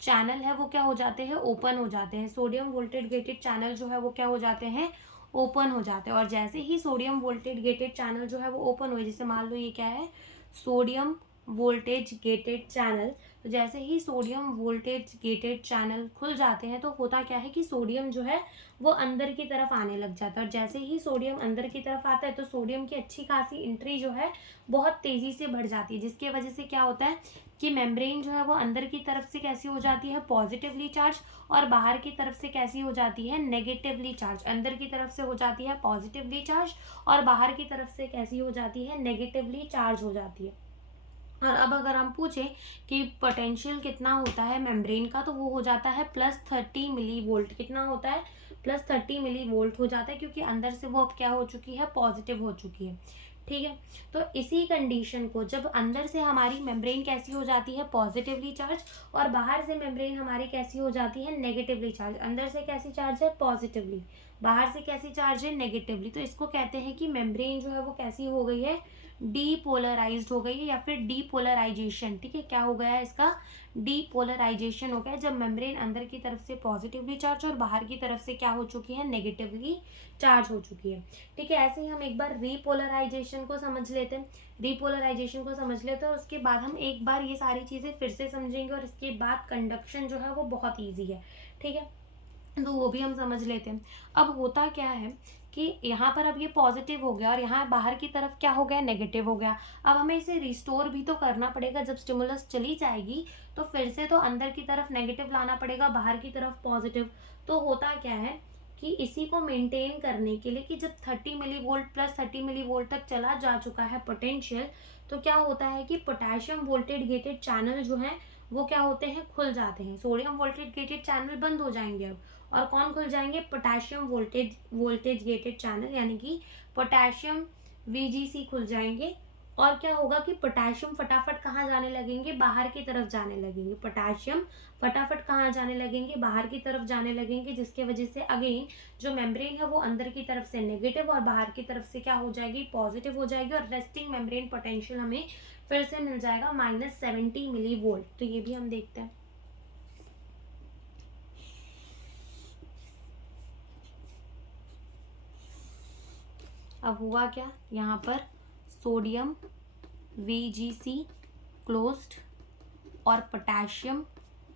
चैनल है वो क्या हो जाते हैं, ओपन हो जाते हैं। सोडियम वोल्टेज गेटेड चैनल जो है वो क्या हो जाते हैं, ओपन हो जाते हैं। और जैसे ही सोडियम वोल्टेज गेटेड चैनल जो है वो ओपन हुए, जैसे मान लो ये क्या है, सोडियम वोल्टेज गेटेड चैनल, तो जैसे ही सोडियम वोल्टेज गेटेड चैनल खुल जाते हैं तो होता क्या है कि सोडियम जो है वो अंदर की तरफ आने लग जाता है। और जैसे ही सोडियम अंदर की तरफ आता है तो सोडियम की अच्छी खासी एंट्री जो है बहुत तेज़ी से बढ़ जाती है, जिसके वजह से क्या होता है कि मेम्ब्रेन जो है वो अंदर की तरफ से कैसी हो जाती है, पॉजिटिवली चार्ज, और बाहर की तरफ से कैसी हो जाती है, नेगेटिवली चार्ज। अंदर की तरफ से हो जाती है पॉजिटिवली चार्ज और बाहर की तरफ से कैसी हो जाती है, नेगेटिवली चार्ज हो जाती है। और अब अगर हम पूछें कि पोटेंशियल कितना होता है मेम्ब्रेन का, तो वो हो जाता है +30 मिली वोल्ट। कितना होता है, +30 मिली वोल्ट हो जाता है, क्योंकि अंदर से वो अब क्या हो चुकी है, पॉजिटिव हो चुकी है। ठीक है। तो इसी कंडीशन को जब अंदर से हमारी मेम्ब्रेन कैसी हो जाती है, पॉजिटिवली चार्ज, और बाहर से मेम्ब्रेन हमारी कैसी हो जाती है, नेगेटिवली चार्ज। अंदर से कैसी चार्ज है, पॉजिटिवली, बाहर से कैसी चार्ज है, नेगेटिवली। तो इसको कहते हैं कि मेम्ब्रेन जो है वो कैसी हो गई है, डीपोलराइज्ड हो गई है, या फिर डीपोलराइजेशन। ठीक है, क्या हो गया है इसका, डीपोलराइजेशन हो गया जब मेम्ब्रेन अंदर की तरफ से पॉजिटिवली चार्ज और बाहर की तरफ से क्या हो चुकी है, नेगेटिवली चार्ज हो चुकी है। ठीक है, ऐसे ही हम एक बार रीपोलराइजेशन को समझ लेते हैं। रीपोलराइजेशन को समझ लेते हैं और उसके बाद हम एक बार ये सारी चीज़ें फिर से समझेंगे, और इसके बाद कंडक्शन जो है वो बहुत ईजी है। ठीक है, तो वो भी हम समझ लेते हैं। अब होता क्या है कि यहाँ पर अब ये पॉजिटिव हो गया और यहाँ बाहर की तरफ क्या हो गया, नेगेटिव हो गया। अब हमें इसे रिस्टोर भी तो करना पड़ेगा। जब स्टिमुलस चली जाएगी तो फिर से तो अंदर की तरफ नेगेटिव लाना पड़ेगा, बाहर की तरफ पॉजिटिव। तो होता क्या है कि इसी को मेंटेन करने के लिए कि जब 30 milli volt plus 30 milli volt तक चला जा चुका है पोटेंशियल, तो क्या होता है कि पोटेशियम वोल्टेज गेटेड चैनल जो है वो क्या होते हैं, खुल जाते हैं। सोडियम वोल्टेज गेटेड चैनल बंद हो जाएंगे अब, और कौन खुल जाएंगे, पोटेशियम वोल्टेज गेटेड चैनल, यानी कि पोटेशियम वीजीसी खुल जाएंगे। और क्या होगा कि पोटेशियम फटाफट कहाँ जाने लगेंगे, बाहर की तरफ जाने लगेंगे। पोटेशियम फटाफट कहाँ जाने लगेंगे, बाहर की तरफ जाने लगेंगे, जिसके वजह से अगेन जो मेम्ब्रेन है वो अंदर की तरफ से नेगेटिव और बाहर की तरफ से क्या हो जाएगी, पॉजिटिव हो जाएगी। और रेस्टिंग मेम्ब्रेन पोटेंशियल हमें फिर से मिल जाएगा -70 मिली वोल्ट। तो ये भी हम देखते हैं। अब हुआ क्या, यहाँ पर सोडियम VGC क्लोज्ड और पोटेशियम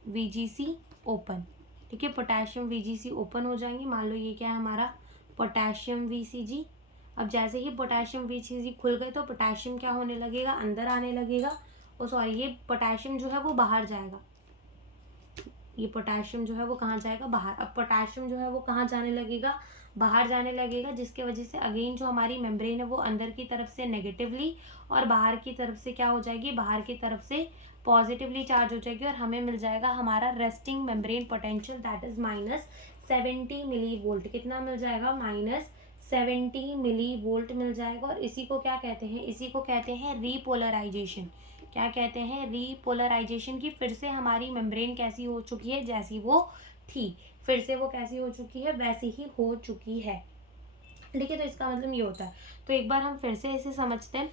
VGC ओपन। ठीक है, पोटेशियम VGC ओपन हो जाएंगी। मान लो ये क्या है हमारा, पोटेशियम VCG। अब जैसे ही पोटेशियम VCG खुल गए तो पोटेशियम क्या होने लगेगा, अंदर आने लगेगा। ओ सॉरी, ये पोटेशियम जो है वो बाहर जाएगा। ये पोटेशियम जो है वो कहाँ जाएगा, बाहर। अब पोटेशियम जो है वो कहाँ जाने लगेगा, बाहर जाने लगेगा, जिसके वजह से अगेन जो हमारी मेम्ब्रेन है वो अंदर की तरफ से नेगेटिवली और बाहर की तरफ से क्या हो जाएगी, बाहर की तरफ से पॉजिटिवली चार्ज हो जाएगी। और हमें मिल जाएगा हमारा resting membrane potential, that is -70 milli volt. कितना मिल जाएगा, -70 मिली वोल्ट मिल जाएगा। और इसी को क्या कहते हैं, इसी को कहते हैं रीपोलराइजेशन। क्या कहते हैं, रीपोलराइजेशन। की फिर से हमारी मेम्ब्रेन कैसी हो चुकी है, जैसी वो थी, फिर से वो कैसी हो चुकी है, वैसी ही हो चुकी है। ठीक है, तो इसका मतलब ये होता है। तो एक बार हम फिर से इसे समझते हैं।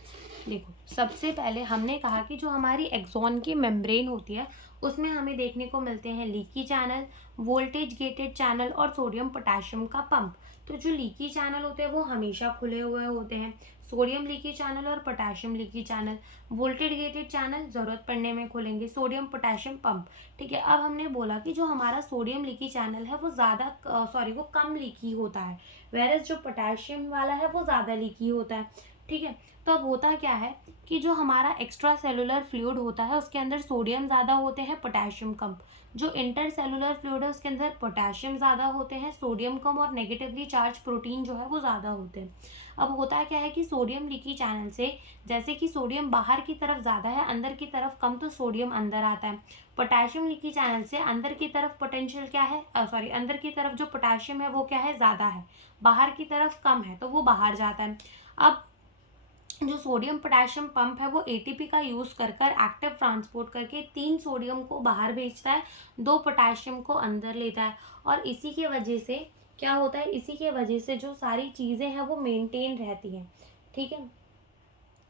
देखो, सबसे पहले हमने कहा कि जो हमारी एक्सॉन की मेम्ब्रेन होती है उसमें हमें देखने को मिलते हैं leaky channel, voltage gated channel और सोडियम पोटेशियम का पंप। तो जो लीकी चैनल होते हैं वो हमेशा खुले हुए होते हैं, सोडियम लीकी चैनल और potassium leaky channel. Voltage gated channel ज़रूरत पड़ने में खुलेंगे, सोडियम पोटेशियम पंप। ठीक है, अब हमने बोला कि जो हमारा सोडियम लीकी चैनल है वो वो कम लीकी होता है, वेरस जो पोटेशियम वाला है वो ज़्यादा लीकी होता है। ठीक है, तो अब होता क्या है कि जो हमारा एक्स्ट्रा सेलुलर फ्लूइड होता है उसके अंदर सोडियम ज़्यादा होते हैं, पोटेशियम कम। जो इंटर सेलुलर फ्लूइड है उसके अंदर पोटेशियम ज़्यादा होते हैं, सोडियम कम, और नेगेटिवली चार्ज प्रोटीन जो है वो ज़्यादा होते हैं। अब होता क्या है कि सोडियम लीकी चैनल से, जैसे कि सोडियम बाहर की तरफ ज़्यादा है, अंदर की तरफ कम, तो सोडियम अंदर आता है। पोटेशियम लीकी चैनल से अंदर की तरफ पोटेंशियल क्या है, अंदर की तरफ जो पोटेशियम है वो क्या है, ज़्यादा है, बाहर की तरफ कम है, तो वो बाहर जाता है। अब जो सोडियम पोटेशियम पंप है वो एटीपी का यूज़ कर एक्टिव ट्रांसपोर्ट करके 3 सोडियम को बाहर भेजता है, 2 पोटेशियम को अंदर लेता है। और इसी के वजह से क्या होता है, इसी के वजह से जो सारी चीज़ें हैं वो मेंटेन रहती हैं। ठीक है,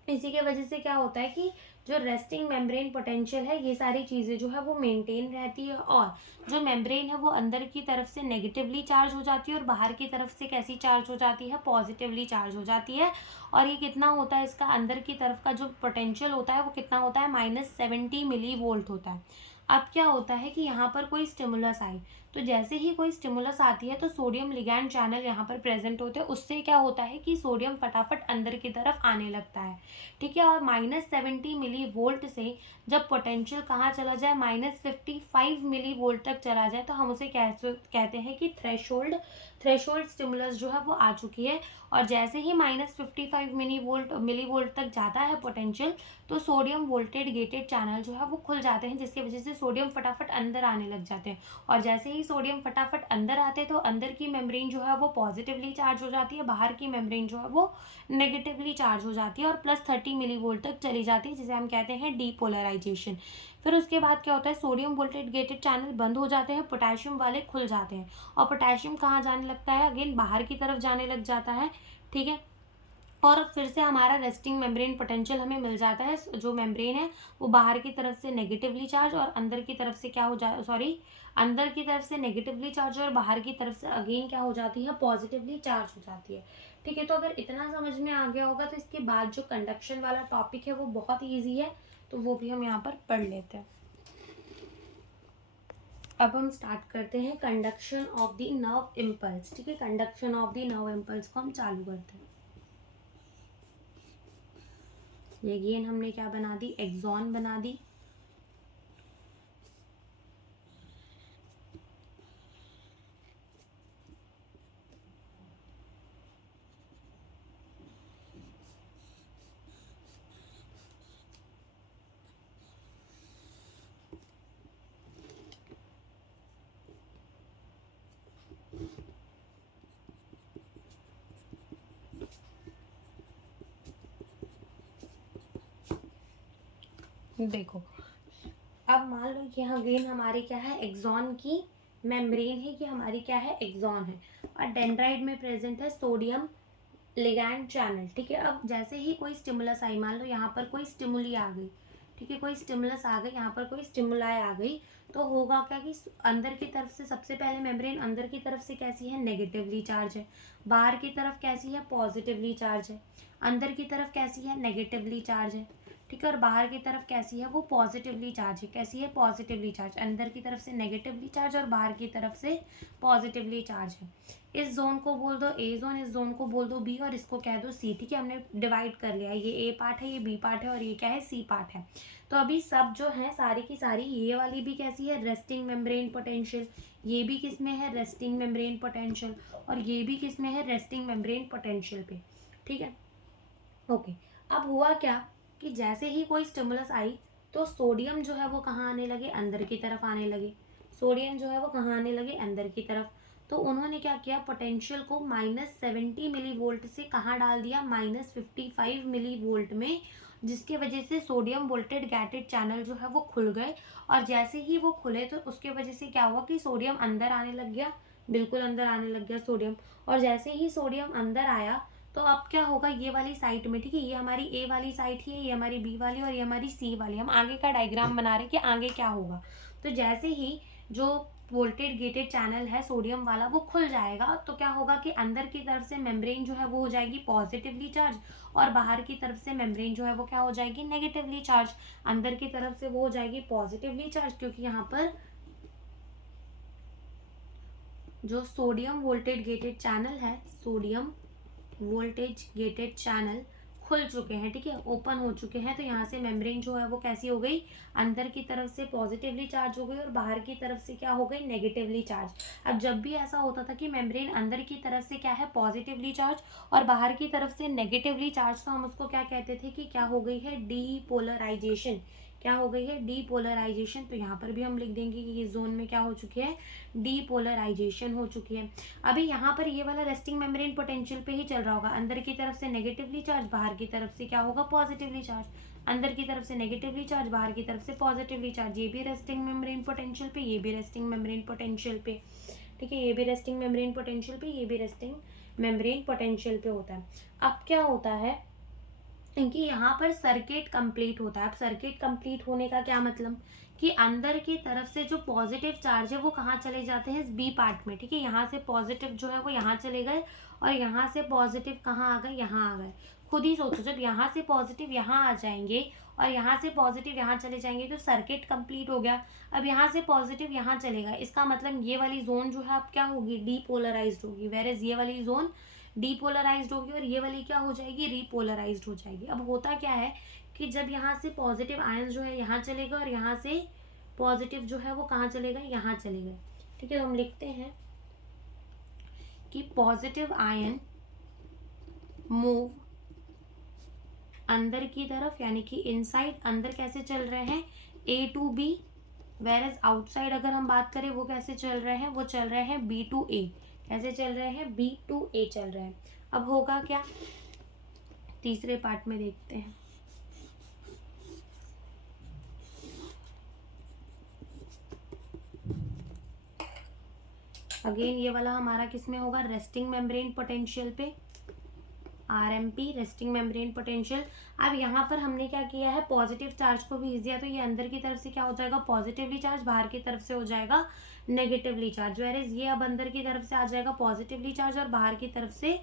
इसी के वजह से क्या होता है कि जो रेस्टिंग मेम्ब्रेन पोटेंशियल है ये सारी चीज़ें जो है वो मेंटेन रहती है, और जो मेम्ब्रेन है वो अंदर की तरफ से नेगेटिवली चार्ज हो जाती है और बाहर की तरफ से कैसी चार्ज हो जाती है, पॉजिटिवली चार्ज हो जाती है। और ये कितना होता है, इसका अंदर की तरफ का जो पोटेंशियल होता है वो कितना होता है, -70 मिली वोल्ट होता है। अब क्या होता है कि यहाँ पर कोई स्टिमुलस आई, तो जैसे ही कोई स्टिमुलस आती है तो सोडियम लिगैंड चैनल यहाँ पर प्रेजेंट होते हैं, उससे क्या होता है कि सोडियम फटाफट अंदर की तरफ आने लगता है। ठीक है, और -70 मिली वोल्ट से जब पोटेंशियल कहाँ चला जाए, -55 मिली वोल्ट तक चला जाए, तो हम उसे कहते हैं कि थ्रेशोल्ड स्टिमुलस जो है वो आ चुकी है। और जैसे ही -55 मिली वोल्ट तक जाता है पोटेंशियल, तो सोडियम वोल्टेज गेटेड चैनल जो है वो खुल जाते हैं, जिसकी वजह से से सोडियम फटाफट अंदर आने लग जाते हैं, और जैसे ही सोडियम फटाफट अंदर आते हैं तो अंदर की मेम्ब्रेन जो है वो पॉजिटिवली चार्ज हो जाती है, बाहर की मेम्ब्रेन जो है वो नेगेटिवली चार्ज हो जाती है और +30 मिलीवोल्ट तक चली जाती है, जिसे हम कहते हैं डीपोलराइजेशन। फिर उसके बाद क्या होता है, सोडियम वोल्टेज गेटेड चैनल बंद हो जाते हैं, पोटेशियम वाले खुल जाते हैं, और पोटेशियम कहाँ जाने लगता है, अगेन बाहर की तरफ जाने लग जाता है। ठीक है, और फिर से हमारा रेस्टिंग मेम्ब्रेन पोटेंशियल हमें मिल जाता है। जो मेम्ब्रेन है वो बाहर की तरफ से नेगेटिवली चार्ज और अंदर की तरफ से क्या हो जा सॉरी अंदर की तरफ से नेगेटिवली चार्ज और बाहर की तरफ से अगेन क्या हो जाती है, पॉजिटिवली चार्ज हो जाती है। ठीक है, तो अगर इतना समझ में आ गया होगा तो इसके बाद जो कंडक्शन वाला टॉपिक है वो बहुत ईजी है, तो वो भी हम यहाँ पर पढ़ लेते हैं। अब हम स्टार्ट करते हैं conduction of the nerve impulse. ठीक है, conduction of the nerve impulse को हम चालू करते हैं। ये अगेन हमने क्या बना दी, एक्सॉन बना दी। देखो, अब मान लो कि अगेन हमारी क्या है, एक्सॉन की मेम्ब्रेन है, कि हमारी क्या है, एक्सॉन है, और डेंड्राइट में प्रेजेंट है सोडियम लिगैंड चैनल। ठीक है, अब जैसे ही कोई स्टिमुलस आई, मान लो यहाँ पर कोई स्टिमुली आ गई, ठीक है, कोई स्टिमुलस आ गई, यहाँ पर कोई स्टिमुलाई आ गई, तो होगा क्या कि अंदर की तरफ से सबसे पहले मेम्ब्रेन अंदर की तरफ से कैसी है, नेगेटिवली चार्ज है, बाहर की तरफ कैसी है, पॉजिटिवली चार्ज है, अंदर की तरफ कैसी है, नेगेटिवली चार्ज है। ठीक है, और बाहर की तरफ कैसी है, वो पॉजिटिवली चार्ज है। कैसी है, पॉजिटिवली चार्ज, अंदर की तरफ से नेगेटिवली चार्ज और बाहर की तरफ से पॉजिटिवली चार्ज है। इस जोन को बोल दो ए जोन, इस जोन को बोल दो बी, और इसको कह दो सी। ठीक है, हमने डिवाइड कर लिया, ये ए पार्ट है, ये बी पार्ट है, और ये क्या है, सी पार्ट है। तो अभी सब जो है सारी की सारी, ये वाली भी कैसी है, रेस्टिंग मेम्ब्रेन पोटेंशियल, ये भी किस में है, रेस्टिंग मेम्ब्रेन पोटेंशियल, और ये भी किस में है, रेस्टिंग मेम्ब्रेन पोटेंशियल पे। ठीक है, ओके। अब हुआ क्या कि जैसे ही कोई स्टिमुलस आई तो सोडियम जो है वो कहाँ आने लगे, अंदर की तरफ आने लगे। सोडियम जो है वो कहाँ आने लगे, अंदर की तरफ। तो उन्होंने क्या किया, पोटेंशियल को -70 मिलीवोल्ट से कहाँ डाल दिया, -55 मिलीवोल्ट में, जिसके वजह से सोडियम वोल्टेज गेटेड चैनल जो है वो खुल गए। और जैसे ही वो खुले तो उसके वजह से क्या हुआ कि सोडियम अंदर आने लग गया, बिल्कुल अंदर आने लग गया सोडियम। और जैसे ही सोडियम अंदर आया तो अब क्या होगा, ये वाली साइड में, ठीक है, ये हमारी ए वाली साइड ही है, ये हमारी बी वाली और ये हमारी सी वाली। हम आगे का डायग्राम बना रहे हैं कि आगे क्या होगा। तो जैसे ही जो वोल्टेज गेटेड चैनल है सोडियम वाला वो खुल जाएगा तो क्या होगा कि अंदर की तरफ से मेम्ब्रेन जो है वो हो जाएगी पॉजिटिवली चार्ज, और बाहर की तरफ से मेम्ब्रेन जो है वो क्या हो जाएगी, नेगेटिवली चार्ज। अंदर की तरफ से वो हो जाएगी पॉजिटिवली चार्ज, क्योंकि यहाँ पर जो सोडियम वोल्टेज गेटेड चैनल है, सोडियम वोल्टेज गेटेड चैनल खुल चुके हैं। ठीक है, ओपन हो चुके हैं, तो यहाँ से मेम्ब्रेन जो है वो कैसी हो गई, अंदर की तरफ से पॉजिटिवली चार्ज हो गई और बाहर की तरफ से क्या हो गई, नेगेटिवली चार्ज। अब जब भी ऐसा होता था कि मेम्ब्रेन अंदर की तरफ से क्या है, पॉजिटिवली चार्ज और बाहर की तरफ से नेगेटिवली चार्ज, तो हम उसको क्या कहते थे कि क्या हो गई है, डीपोलराइजेशन। क्या हो गई है, डीपोलराइजेशन। तो यहाँ पर भी हम लिख देंगे कि इस जोन में क्या हो चुकी है, डीपोलराइजेशन हो चुकी है। अभी यहाँ पर ये वाला रेस्टिंग मेम्ब्रेन पोटेंशियल पे ही चल रहा होगा, अंदर की तरफ से नेगेटिवली चार्ज, बाहर की तरफ से क्या होगा, पॉजिटिवली चार्ज। अंदर की तरफ से नेगेटिवली चार्ज, बाहर की तरफ से पॉजिटिवली चार्ज। ये भी रेस्टिंग मेम्ब्रेन पोटेंशियल पे, ये भी रेस्टिंग मेम्ब्रेन पोटेंशियल पे। ठीक है, ये भी रेस्टिंग मेम्ब्रेन पोटेंशियल पे, ये भी रेस्टिंग मेम्ब्रेन पोटेंशियल पे होता है। अब क्या होता है कि यहाँ पर सर्किट कंप्लीट होता है। अब सर्किट कंप्लीट होने का क्या मतलब कि अंदर की तरफ से जो पॉजिटिव चार्ज है वो कहाँ चले जाते हैं, इस बी पार्ट में। ठीक है, यहाँ से पॉजिटिव जो है वो यहाँ चले गए और यहाँ से पॉजिटिव कहाँ आ गए, यहाँ आ गए। खुद ही सोचो, जब यहाँ से पॉजिटिव यहाँ आ जाएंगे और यहाँ से पॉजिटिव यहाँ चले जाएंगे तो सर्किट कंप्लीट हो गया। अब यहाँ से पॉजिटिव यहाँ चलेगा, इसका मतलब ये वाली जोन जो है अब क्या होगी, डीपोलराइज्ड होगी। वेर एज ये वाली जोन डीपोलराइज्ड होगी और ये वाली क्या हो जाएगी, रीपोलराइज्ड हो जाएगी। अब होता क्या है कि जब यहाँ से पॉजिटिव आयन जो है यहाँ चलेगा और यहाँ से पॉजिटिव जो है वो कहाँ चलेगा, यहाँ चलेगा। ठीक है, तो हम लिखते हैं कि पॉजिटिव आयन मूव अंदर की तरफ, यानी कि इनसाइड, अंदर कैसे चल रहे हैं, A to B whereas outside अगर हम बात करें वो कैसे चल रहे हैं, वो चल रहे हैं B2A। कैसे चल रहे हैं, B2A चल रहे हैं। अब होगा क्या, तीसरे पार्ट में देखते हैं। अगेन ये वाला हमारा किस में होगा, रेस्टिंग मेम्ब्रेन पोटेंशियल पे, RMP रेस्टिंग मेम्ब्रेन पोटेंशियल। अब यहाँ पर हमने क्या किया है, पॉजिटिव चार्ज को भेज दिया, तो ये अंदर की तरफ से क्या हो जाएगा, पॉजिटिवली चार्ज, बाहर की तरफ से हो जाएगा नेगेटिवली चार्ज। वेयरएज ये अब अंदर की तरफ से आ जाएगा पॉजिटिवली चार्ज और बाहर की तरफ से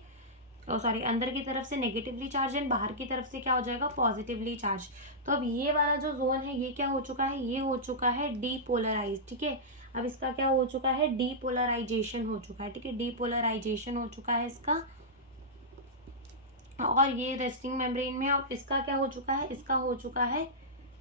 सॉरी अंदर की तरफ से नेगेटिवली चार्ज एंड बाहर की तरफ से क्या हो जाएगा, पॉजिटिवली चार्ज। तो अब ये वाला जो जोन है ये क्या हो चुका है, ये हो चुका है डीपोलराइज। ठीक है, अब इसका क्या हो चुका है, डीपोलराइजेशन हो चुका है। ठीक है, डीपोलराइजेशन हो चुका है इसका, और ये रेस्टिंग मेम्ब्रेन में। अब इसका क्या हो चुका है, इसका हो चुका है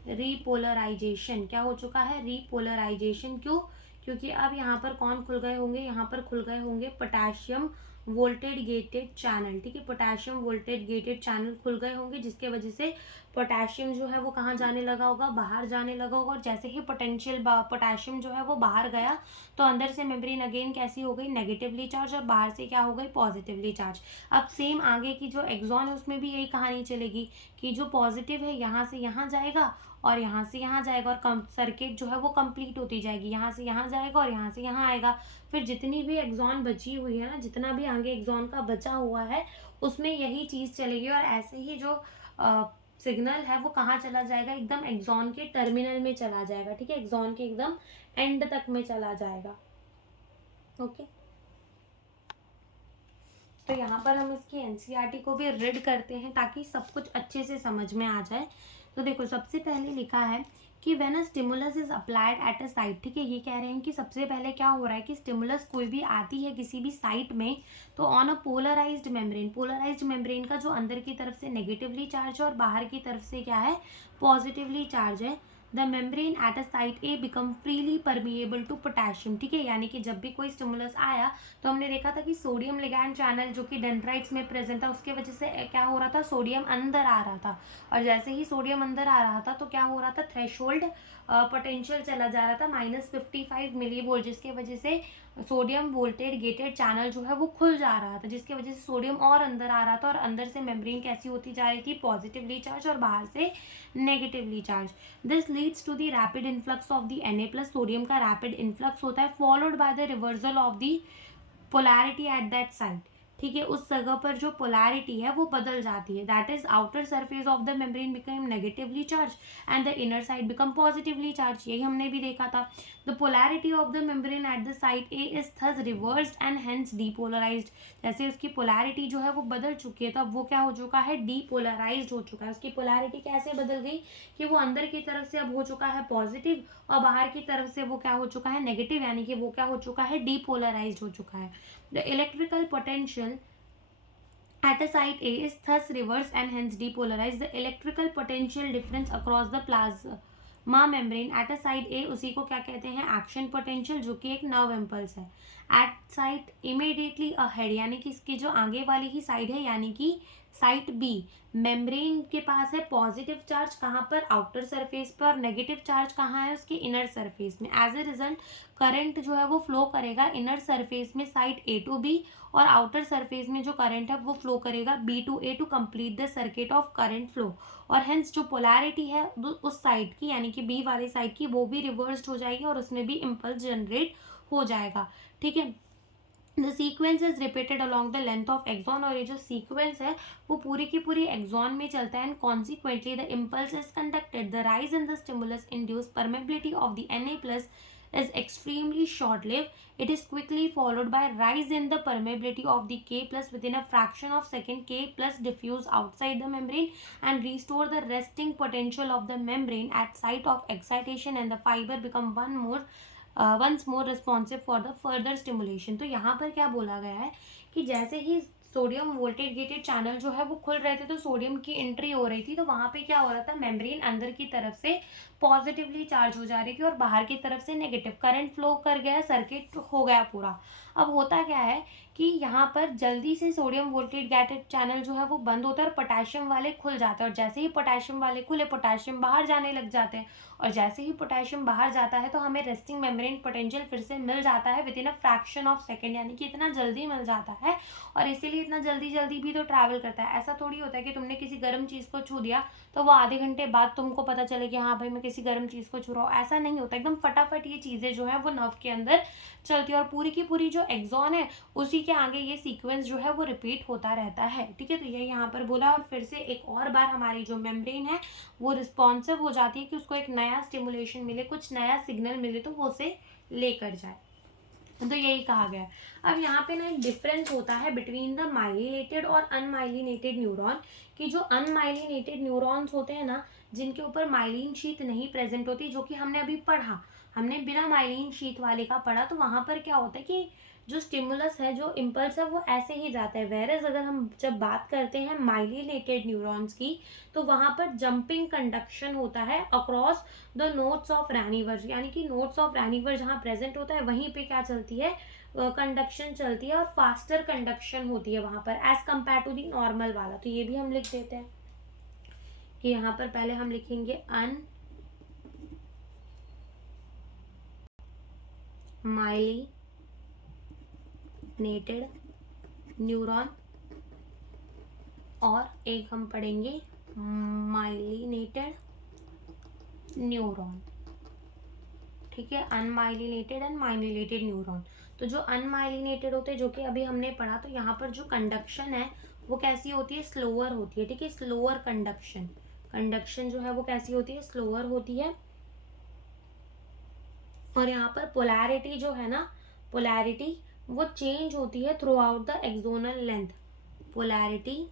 रीपोलराइजेशन। क्या हो चुका है, रीपोलराइजेशन। क्यों, क्योंकि अब यहाँ पर कौन खुल गए होंगे, यहाँ पर खुल गए होंगे पोटेशियम वोल्टेज गेटेड चैनल। ठीक है, पोटेशियम वोल्टेज गेटेड चैनल खुल गए होंगे, जिसके वजह से पोटेशियम जो है वो कहाँ जाने लगा होगा, बाहर जाने लगा होगा। और जैसे ही पोटेशियम जो है वो बाहर गया, तो अंदर से मेम्ब्रेन अगेन कैसी हो गई, नेगेटिवली चार्ज, और बाहर से क्या हो गई, पॉजिटिवली चार्ज। अब सेम आगे की जो एक्सॉन है उसमें भी यही कहानी चलेगी कि जो पॉजिटिव है यहाँ से यहाँ जाएगा और यहाँ से यहाँ जाएगा, और सर्किट जो है वो कंप्लीट होती जाएगी, यहाँ से यहाँ जाएगा और यहाँ से यहाँ आएगा। फिर जितनी भी एक्सॉन बची हुई है ना, जितना भी आगे एक्सॉन का बचा हुआ है उसमें यही चीज़ चलेगी, और ऐसे ही जो सिग्नल है वो कहाँ चला जाएगा, एकदम एक्सॉन के टर्मिनल में चला जाएगा। ठीक है, एक्सॉन के एकदम एंड तक में चला जाएगा। ओके, तो यहाँ पर हम इसकी NCERT को भी रीड करते हैं ताकि सब कुछ अच्छे से समझ में आ जाए। तो देखो, सबसे पहले लिखा है कि when a stimulus is applied at a site. ठीक है, ये कह रहे हैं कि सबसे पहले क्या हो रहा है कि स्टिमुलस कोई भी आती है किसी भी साइट में, तो on a polarised membrane, polarised membrane का जो अंदर की तरफ से नेगेटिवली चार्ज है और बाहर की तरफ से क्या है, पॉजिटिवली चार्ज है, the membrane at a site A become freely permeable to potassium. ठीक है, यानी कि जब भी कोई स्टिमुलस आया तो हमने देखा था कि सोडियम लिगैंड चैनल जो कि डेंड्राइट्स में प्रेजेंट था, उसके वजह से क्या हो रहा था, सोडियम अंदर आ रहा था, और जैसे ही सोडियम अंदर आ रहा था तो क्या हो रहा था, थ्रेशोल्ड पोटेंशियल चला जा रहा था -55 मिलीवोल्ट, जिसके वजह से सोडियम वोल्टेज गेटेड चैनल जो है वो खुल जा रहा था, जिसके वजह से सोडियम और अंदर आ रहा था, और अंदर से मेम्ब्रेन कैसी होती जा रही थी, पॉजिटिवली चार्ज और बाहर से negatively charge. This leads to the rapid influx of the Na+, sodium का रैपिड इन्फ्लक्स होता है, followed by the reversal of the polarity at that site. ठीक है, उस जगह पर जो पोलैरिटी है वो बदल जाती है, that is outer surface of the membrane become negatively charge and the inner side become positively charge. यही हमने भी देखा था। The polarity of the membrane at the site A is thus reversed and hence depolarised. जैसे उसकी polarity जो है वो बदल चुकी है, तो अब वो क्या हो चुका है, डीपोलराइज्ड हो चुका है। उसकी पोलैरिटी कैसे बदल गई कि वो अंदर की तरफ से अब हो चुका है पॉजिटिव और बाहर की तरफ से वो क्या हो चुका है, नेगेटिव, यानी कि वो क्या हो चुका है, डीपोलराइज्ड हो चुका है। The electrical potential at a site A is thus reversed and hence depolarized. The electrical potential difference across the plasma membrane at a site A, उसी को क्या कहते हैं, एक्शन पोटेंशियल, जो कि एक नर्व इम्पल्स है। एट साइट इमीडिएटली अहेड, यानी कि इसकी जो आगे वाली ही साइड है, यानी कि साइट बी, मेम्ब्रेन के पास है पॉजिटिव चार्ज कहाँ पर, आउटर सरफेस पर, और नेगेटिव चार्ज कहाँ है, उसके इनर सरफेस में। एज ए रिजल्ट करंट जो है वो फ्लो करेगा इनर सरफेस में साइट A to B, और आउटर सरफेस में जो करंट है वो फ्लो करेगा B to A to complete the circuit of current flow. और हेंस जो पोलैरिटी है उस साइड की, यानी कि B वाले साइड की, वो भी रिवर्स्ड हो जाएगी और उसमें भी इम्पल्स जनरेट हो जाएगा। ठीक है, the sequence is repeated along the length of axon, और ये जो सीक्वेंस है वो पूरी की पूरी एक्सॉन में चलता है। And consequently the impulse is conducted, the rise in the stimulus induce permeability of the Na+ is extremely short-lived. It is quickly followed by rise in the permeability of the K+ within a fraction of second. K+ diffuse outside the membrane and restore the resting potential of the membrane at site of excitation, and the fiber become once more responsive for the further stimulation. तो यहाँ पर क्या बोला गया है कि जैसे ही sodium voltage gated channel जो है वो खुल रहे थे, तो सोडियम की एंट्री हो रही थी, तो वहाँ पे क्या हो रहा था, मेम्ब्रेन अंदर की तरफ से पॉजिटिवली चार्ज हो जा रही थी और बाहर की तरफ से नेगेटिव करंट फ्लो कर गया, सर्किट हो गया पूरा। अब होता क्या है कि यहाँ पर जल्दी से सोडियम वोल्टेट गैटेड चैनल जो है वो बंद होता है और पोटेशियम वाले खुल जाते हैं, और जैसे ही पोटेशियम वाले खुले पोटेशियम बाहर जाने लग जाते हैं, और जैसे ही पोटेशियम बाहर जाता है तो हमें रेस्टिंग मेम्ब्रेन पोटेंशियल फिर से मिल जाता है with in a fraction of second, यानी कि इतना जल्दी मिल जाता है। और इसीलिए इतना जल्दी जल्दी भी तो ट्रैवल करता है। ऐसा थोड़ी होता है कि तुमने किसी गर्म चीज़ को छू दिया तो वो आधे घंटे बाद तुमको पता चले कि हाँ भाई मैं किसी गर्म चीज़ को छू रहा हूँ, ऐसा नहीं होता। एकदम फटाफट ये चीज़ें जो है वो नर्व के अंदर चलती है, और पूरी की पूरी जो एक्सॉन है उसी के आगे ये सीक्वेंस जो है वो रिपीट होता रहता है। ठीक है, तो ये यहाँ पर बोला, और फिर से एक और बार हमारी जो मेम्ब्रेन है वो रिस्पॉन्सिव हो जाती है कि उसको एक नया स्टिमुलेशन मिले, कुछ नया सिग्नल मिले तो वो उसे लेकर जाए। तो यही कहा गया है। अब यहाँ पे ना एक डिफरेंस होता है बिटवीन द माइलिनेटेड और अनमाइलिनेटेड न्यूरॉन, कि जो अनमाइलिनेटेड न्यूरॉन्स होते हैं ना, जिनके ऊपर माइलिन शीथ नहीं प्रेजेंट होती, जो कि हमने अभी पढ़ा, हमने बिना माइलिन शीथ वाले का पढ़ा, तो वहाँ पर क्या होता है कि जो स्टिमुलस है, जो इम्पल्स है वो ऐसे ही जाता है। वेरएज अगर हम जब बात करते हैं माइलिनेटेड न्यूरॉन्स की, तो वहाँ पर जंपिंग कंडक्शन होता है अक्रॉस द नोट्स ऑफ रैनीवर्स, यानी कि नोट्स ऑफ रैनीवर जहाँ प्रेजेंट होता है वहीं पे क्या चलती है, कंडक्शन चलती है, और फास्टर कंडक्शन होती है वहाँ पर as compare to the normal वाला। तो ये भी हम लिख देते हैं कि यहाँ पर पहले हम लिखेंगे अनमाइलिनेटेड न्यूरॉन, और एक हम पढ़ेंगे माइलिनेटेड न्यूरॉन। ठीक है, अनमाइलिनेटेड एंड माइलिनेटेड न्यूरॉन। तो जो अनमाइलिनेटेड होते हैं, जो कि अभी हमने पढ़ा, तो यहाँ पर जो कंडक्शन है वो कैसी होती है, स्लोअर होती है। ठीक है, स्लोअर कंडक्शन जो है वो कैसी होती है, स्लोअर होती है। और यहाँ पर पोलैरिटी जो है ना, पोलैरिटी वो चेंज होती है through out the axonal length. Polarity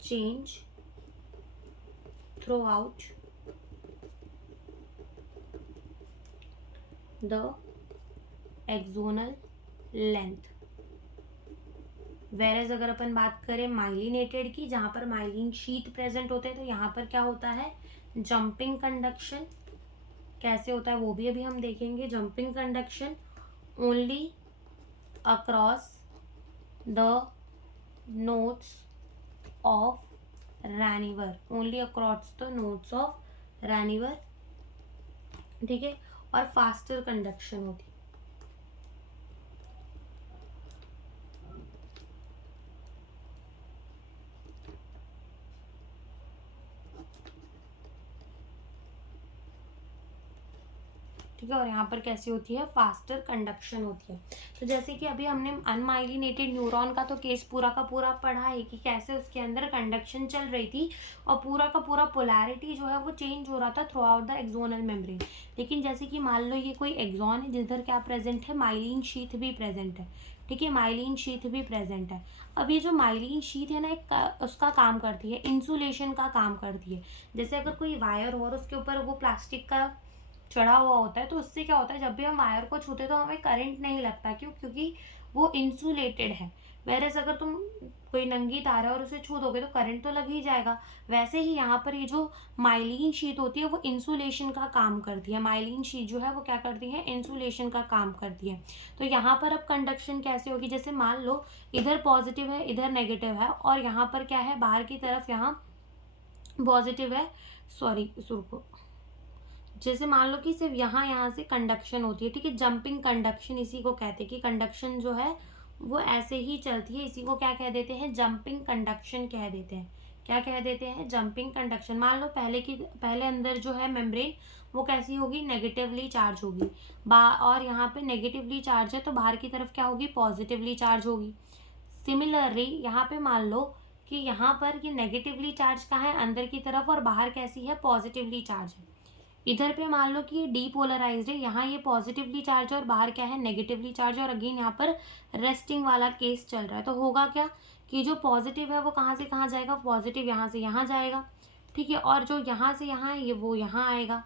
change throughout the axonal length। वेरेज अगर अपन बात करें माइलिनेटेड की, जहां पर माइलिन शीथ प्रेजेंट होते हैं, तो यहाँ पर क्या होता है, जंपिंग कंडक्शन। कैसे होता है वो भी अभी हम देखेंगे। Jumping conduction only across the notes of Raniver, only across the nodes of Raniver। ठीक है, और फास्टर कंडक्शन होती है। ठीक है, और यहाँ पर कैसी होती है, फास्टर कंडक्शन होती है। तो जैसे कि अभी हमने अनमाइलिनेटेड न्यूरॉन का तो केस पूरा का पूरा पढ़ा है कि कैसे उसके अंदर कंडक्शन चल रही थी और पूरा का पूरा पोलैरिटी जो है वो चेंज हो रहा था through out the axonal membrane. लेकिन जैसे कि मान लो ये कोई एक्सॉन है जिधर क्या प्रेजेंट है, माइलिन शीथ भी प्रेजेंट है। ठीक है, माइलिन शीथ भी प्रेजेंट है। अब ये जो माइलिन शीथ है ना, एक उसका काम करती है, इंसुलेशन का काम करती है। जैसे अगर कोई वायर हो और उसके ऊपर वो प्लास्टिक का चढ़ा हुआ होता है, तो उससे क्या होता है, जब भी हम वायर को छूते हैं तो हमें करंट नहीं लगता। क्यों? क्योंकि वो इंसुलेटेड है। वेरएज़ अगर तुम कोई नंगी तार है और उसे छू दोगे तो करंट तो लग ही जाएगा। वैसे ही यहाँ पर ये जो माइलिन शीट होती है वो इंसुलेशन का काम करती है। माइलिन शीट जो है वो क्या करती है, इंसुलेशन का काम करती है। तो यहाँ पर अब कंडक्शन कैसे होगी, जैसे मान लो इधर पॉजिटिव है इधर नेगेटिव है, और यहाँ पर क्या है, बाहर की तरफ यहाँ पॉजिटिव है, सॉरी सुरको, जैसे मान लो कि सिर्फ यहाँ से कंडक्शन होती है। ठीक है, जंपिंग कंडक्शन इसी को कहते हैं कि कंडक्शन जो है वो ऐसे ही चलती है। इसी को क्या कह देते हैं, जंपिंग कंडक्शन कह देते हैं। क्या कह देते हैं, जंपिंग कंडक्शन। मान लो पहले अंदर जो है मेम्ब्रेन वो कैसी होगी, नेगेटिवली चार्ज होगी, और यहाँ पे नेगेटिवली चार्ज है तो बाहर की तरफ क्या होगी, पॉजिटिवली चार्ज होगी। सिमिलरली यहाँ पे मान लो कि यहाँ पर ये नेगेटिवली चार्ज कहाँ है, अंदर की तरफ, और बाहर कैसी है, पॉजिटिवली चार्ज है। इधर पे मान लो कि ये डीपोलराइज्ड है, यहाँ ये पॉजिटिवली चार्ज है और बाहर क्या है, नेगेटिवली चार्ज है, और अगेन यहाँ पर रेस्टिंग वाला केस चल रहा है। तो होगा क्या कि जो पॉजिटिव है वो कहाँ से कहाँ जाएगा, पॉजिटिव यहाँ से यहाँ जाएगा। ठीक है, और जो यहाँ से यहाँ है ये वो यहाँ आएगा,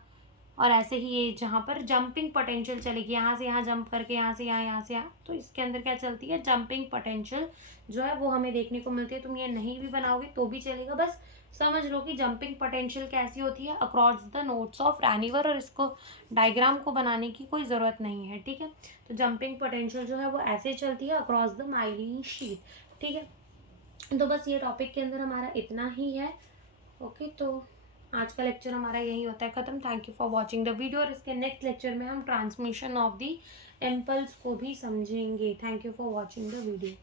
और ऐसे ही ये जहाँ पर जंपिंग पोटेंशियल चलेगी, यहाँ से यहाँ जंप करके यहाँ से यहाँ से यहाँ, तो इसके अंदर क्या चलती है, जंपिंग पोटेंशियल जो है वो हमें देखने को मिलती है। तुम ये नहीं भी बनाओगे तो भी चलेगा, बस समझ लो कि जंपिंग पोटेंशियल कैसी होती है अक्रॉस द नोड्स ऑफ रैनिवर, और इसको डायग्राम को बनाने की कोई ज़रूरत नहीं है, ठीक है। तो जंपिंग पोटेंशियल जो है वो ऐसे चलती है अक्रॉस द माइलिन शीट, ठीक है। तो बस ये टॉपिक के अंदर हमारा इतना ही है। ओके, तो आज का लेक्चर हमारा यही होता है ख़त्म। Thank you for watching the video, और इसके नेक्स्ट लेक्चर में हम ट्रांसमिशन ऑफ द इम्पल्स को भी समझेंगे। Thank you for watching the video.